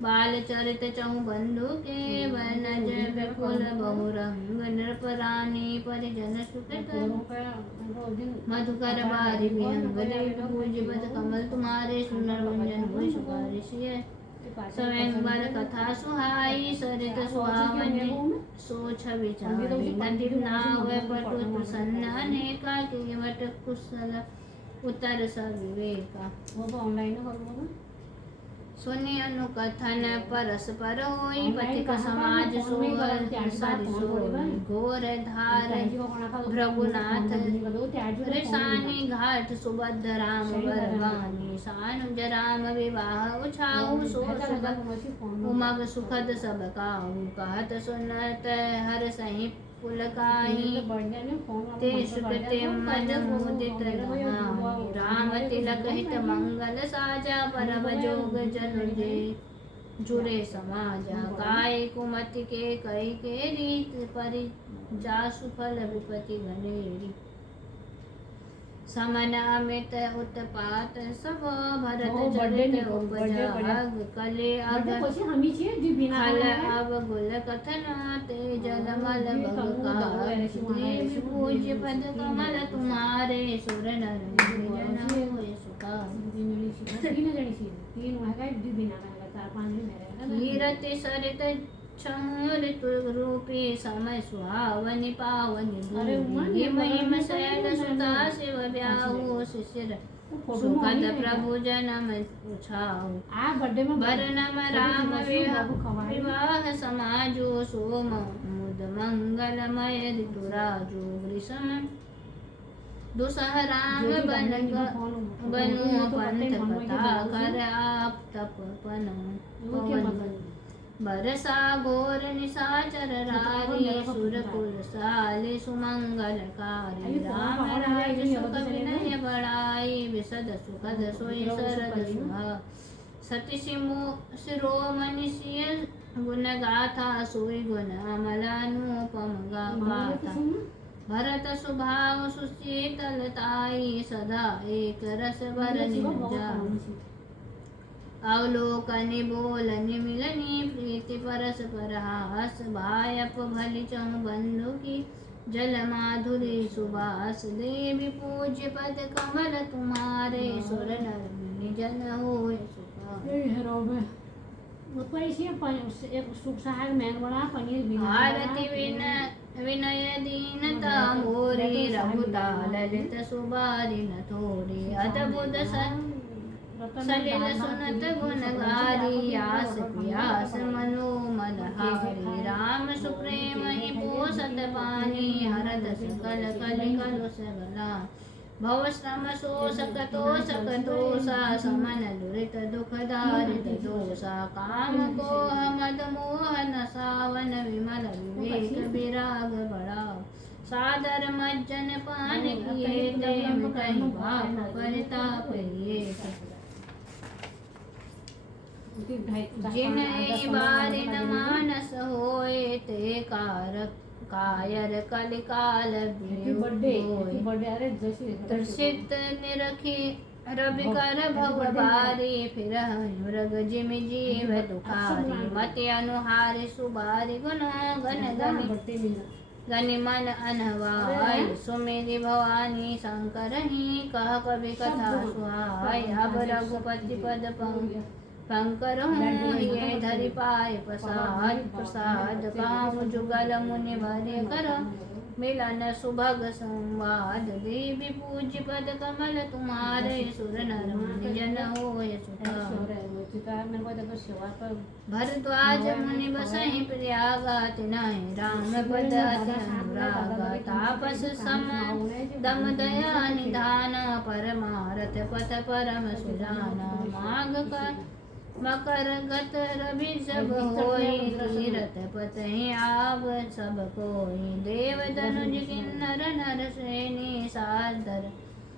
बाल चरित चहु बंधु के वनज विपुल बहुरंग नृपरानी परिजन सुकृत मधुकर बारी विहंग देव पूज बद कमल तुम्हारे सुनर मंजन हुई सुपारिश स्वयं वर कथा सुहाई सरित सुहावनी सोच विचारी नदी नाव पटु प्रसन्न अनेका केवट कुशल उतर सविवेका सुनि अनुकथन परस्पर होई पथिक समाज सोहर सरि सोई घोर धार भृगुनाथ ऋषानि घाट सुबद्ध राम बरवानी सानुज राम विवाह उछाऊ सो उमग सुखद सब काहू कहत सुनत हर सही पुलकाही ते सुकृते मद मुदित रहाई राम तिलक हित मंगल साजा परम जोग जन जे जुरे समाजा काय कुमति के कई के रीत परि जासु फल विपति घनेरी समन अमित उत्पात सब भरत जनित उपजा कले अब फल अब गुल कथन ते जल मल देव पूज्य पद कमल तुम्हारे सुर नर जन होय सुखा कीरति सरित ऋतु रूपी समय सुहावनि पावनि भूमि महिम शैल सुता शिव ब्याहु शिशिर सुखद प्रभु जनम उछाऊ वर्णम राम विवाह समाजो सोम मुद मंगलमय ऋतुराजो वृषम दुसह राम बनु पंथ कथा कर आप तप पवन बरसा घोर निशाचर रारी सुर कुल साले सुमंगलकारी राम राज सुख विनय बड़ाई विशद सुखद सोई शरद सुहा सति शिरोमणि सिय गुण गाथा सोई गुण अमलानुपम गाथा भरत सुभाव सुशीतलताई सदा एक रस भरनि जाई अवलोकनि बोलनि मिलनि प्रीति परस्पर हास भायप भलि चहु बंधु की जल माधुरी सुबास देवी पूज्य पद कमल तुम्हारे सुर नर मुनि जन होय सुखा आरती विनय दीनता मोरी रघुता ललित सुबारी न थोरी अद्भुत सलिल सुनत गुणगारी आस पियास मनो मनहारी राम सुप्रेम ही पोषत पानी हरद सकल कलि कलुष गला भव श्रम शोषक तोषा समन दुरित दुख दारित दोषा काम कोह मद मोहन सावन विमल विवेक विराग बड़ा सादर मज्जन पान किए ते कहीं बाप परिताप एक जिन बारिन मानस होए ते कायर कलिकाल दर्शित निरखी रवि कर भव बारी फिर मृग जिम जीव दुखारी मति अनुहारी सुबारी गुण गण गनि मन अनहवाय सुमेरि भवानी शंकर ही कह कवि कथा सुहाय अब रघुपति पद पंकर हूँ ये धरि पाए प्रसाद पाऊँ जुगल मुनि भरे कर मिलन सुभग संवाद देवी पूज्य पद कमल तुम्हारे सुर नर मुनि जन होय सुखा भरद्वाज मुनि बसहि प्रयागा तिनहि राम पद अति अनुरागा तापस सम दम दया निधान परमारथ पथ परम सुजाना माघ कर मकर गत रवि जब होई तीरथ पतहि आव सब कोई देव धनुज किन्नर नर श्रेणी सादर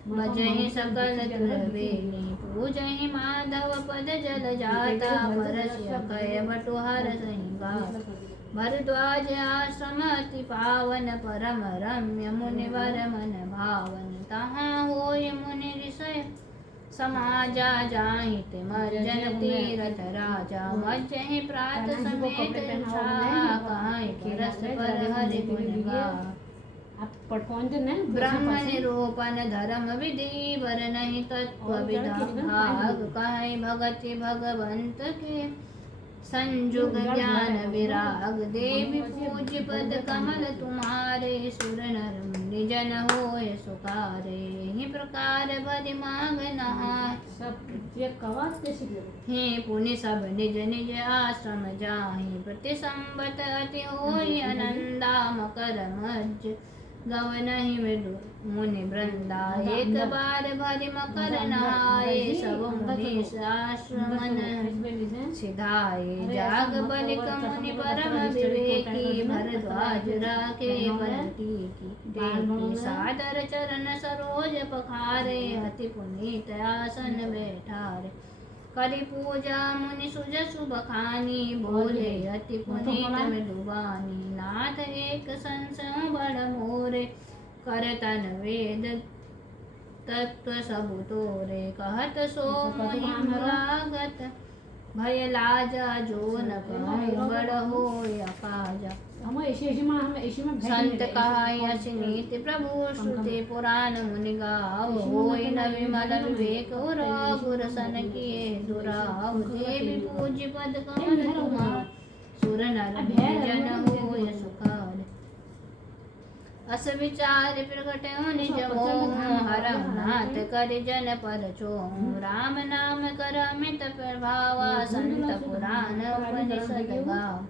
भजहि सकल दुर्वेणी पूजहि माधव पद जल जाता परस्य कय बटुहर सहिंगा भरद्वाज आश्रम अति पावन परम रम्य मुनिवर मन भावन तहाँ होय मुनि ऋषय समाजा जाहित मर्जन तीरथ राजा मज्जहि प्रात समेत छा कहीं रस पर हरि गुण गा आप पढ़ कौन दिन है ब्रह्म निरूपण धर्म विधि वर नहीं तत्व विभाग कहीं भगति भगवंत के संजुग ज्ञान विराग देवी पूज्य पद कमल तुम्हारे सुर नर मुनि जन होय सुखारे ही प्रकार भरि मांग नहा सब ये कवास कैसे हे पुनि सब निज निज आश्रम जाहि प्रति संबत अति होय आनंदा मकर मज्ज गवनहि मृदु मुनि वृंदा एक बार भरि मकर नहाए सब मुनि आश्रमन सिधाए जाग बलिक मुनि परम विवेकी भरद्वाज राखे पलटी की देवी सादर चरण सरोज पखारे अति पुनीत आसन बैठारे करि पूजा मुनि सुजसु बखानी बोले अति पुनीत मृदुबानी नाथ एक संशय बड़ मोरे करतन वेद तत्व सब तोरे कहत सो महिमरागत भय लाजा जो न कहूँ बड़ होय अकाजा हम ऐसे में संत कहाय असिनीति प्रभु श्रुति पुराण मुनि गाव होय न विमल विवेक गुर सन किए दुराव देवी पूज्य पद कमल तुम्हार सुर नर जन होय सुखार अस विचार प्रगट निज मोह हर नाथ कर जन पर चोह राम नाम कर अमित प्रभावा संत पुराण उपनिषद गाव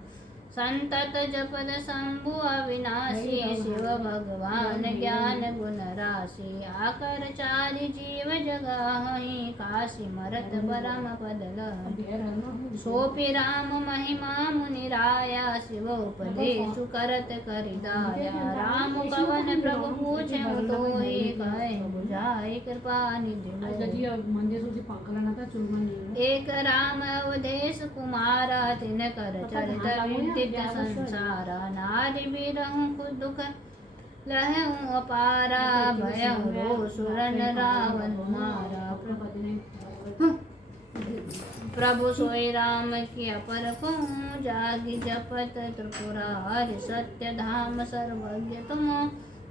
संतत जपद शंभु अविनाशी शिव भगवान ज्ञान गुण राशि आकर चारि जीव जगाहि काशी मरत परम पद लहि सोपि राम महिमा मुनि राया शिव उपदेशु करत करिदाया राम कवन प्रभु पूछे तोहि कहे बुझाई कृपा निधि मंदिर से पंखला ना था चुलमन एक राम अवधेश कुमारा तिन कर चरित विदित संसारा नारी बिरहु खुद दुख लहु अपारा भयहु रो सुरन रावण मारा प्रभु सोई राम की अपर कहूँ जागी जपत त्रिपुरारि सत्य धाम सर्वज्ञ तुम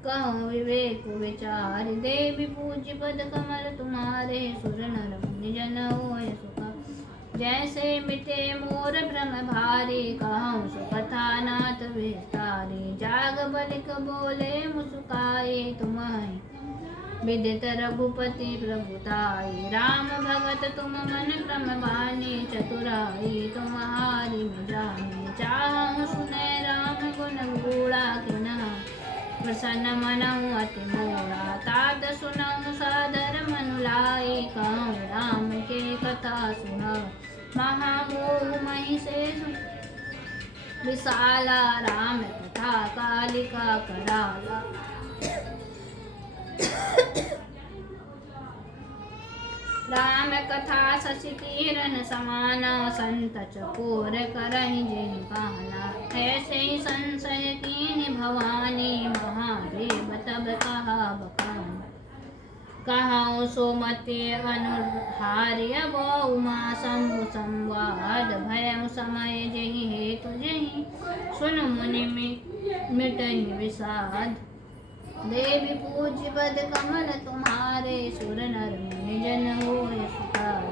कहूँ विवेक विचार देवी पूज्य पद कमल तुम्हारे सुर नर मुनि जन होय सुखा जैसे मिटे मोर भ्रम भारी कहूँ सुकथा नाथ विस्तारी जाग बलिक बोले मुस्काए तुम्हारी विदित रघुपति प्रभुताई राम भगत तुम मन क्रम बानी चतुराई तुम्हारी में जानी चाहूँ सुने राम गुण गूढ़ा किना प्रसन्न मनहु अति मोरा तात सुनहु सादर मनु लाई कहूँ राम के कथा सुना महामोह मही से विशाला राम कथा कालिका कराला राम कथा शशि किरण समाना संत चकोर करहि जेहि पाना ऐसे ही संशय कीन्हि भवानी महादेव तब कहा बखान कहाँ सोमते अनुहार्य उमा शंभु संवाद भय समय जहि हेतु जहि सुन मुनि मिटहि विषाद देवी पूज्य पद कमल तुम्हारे सुर नर मुनि जन होय सुखार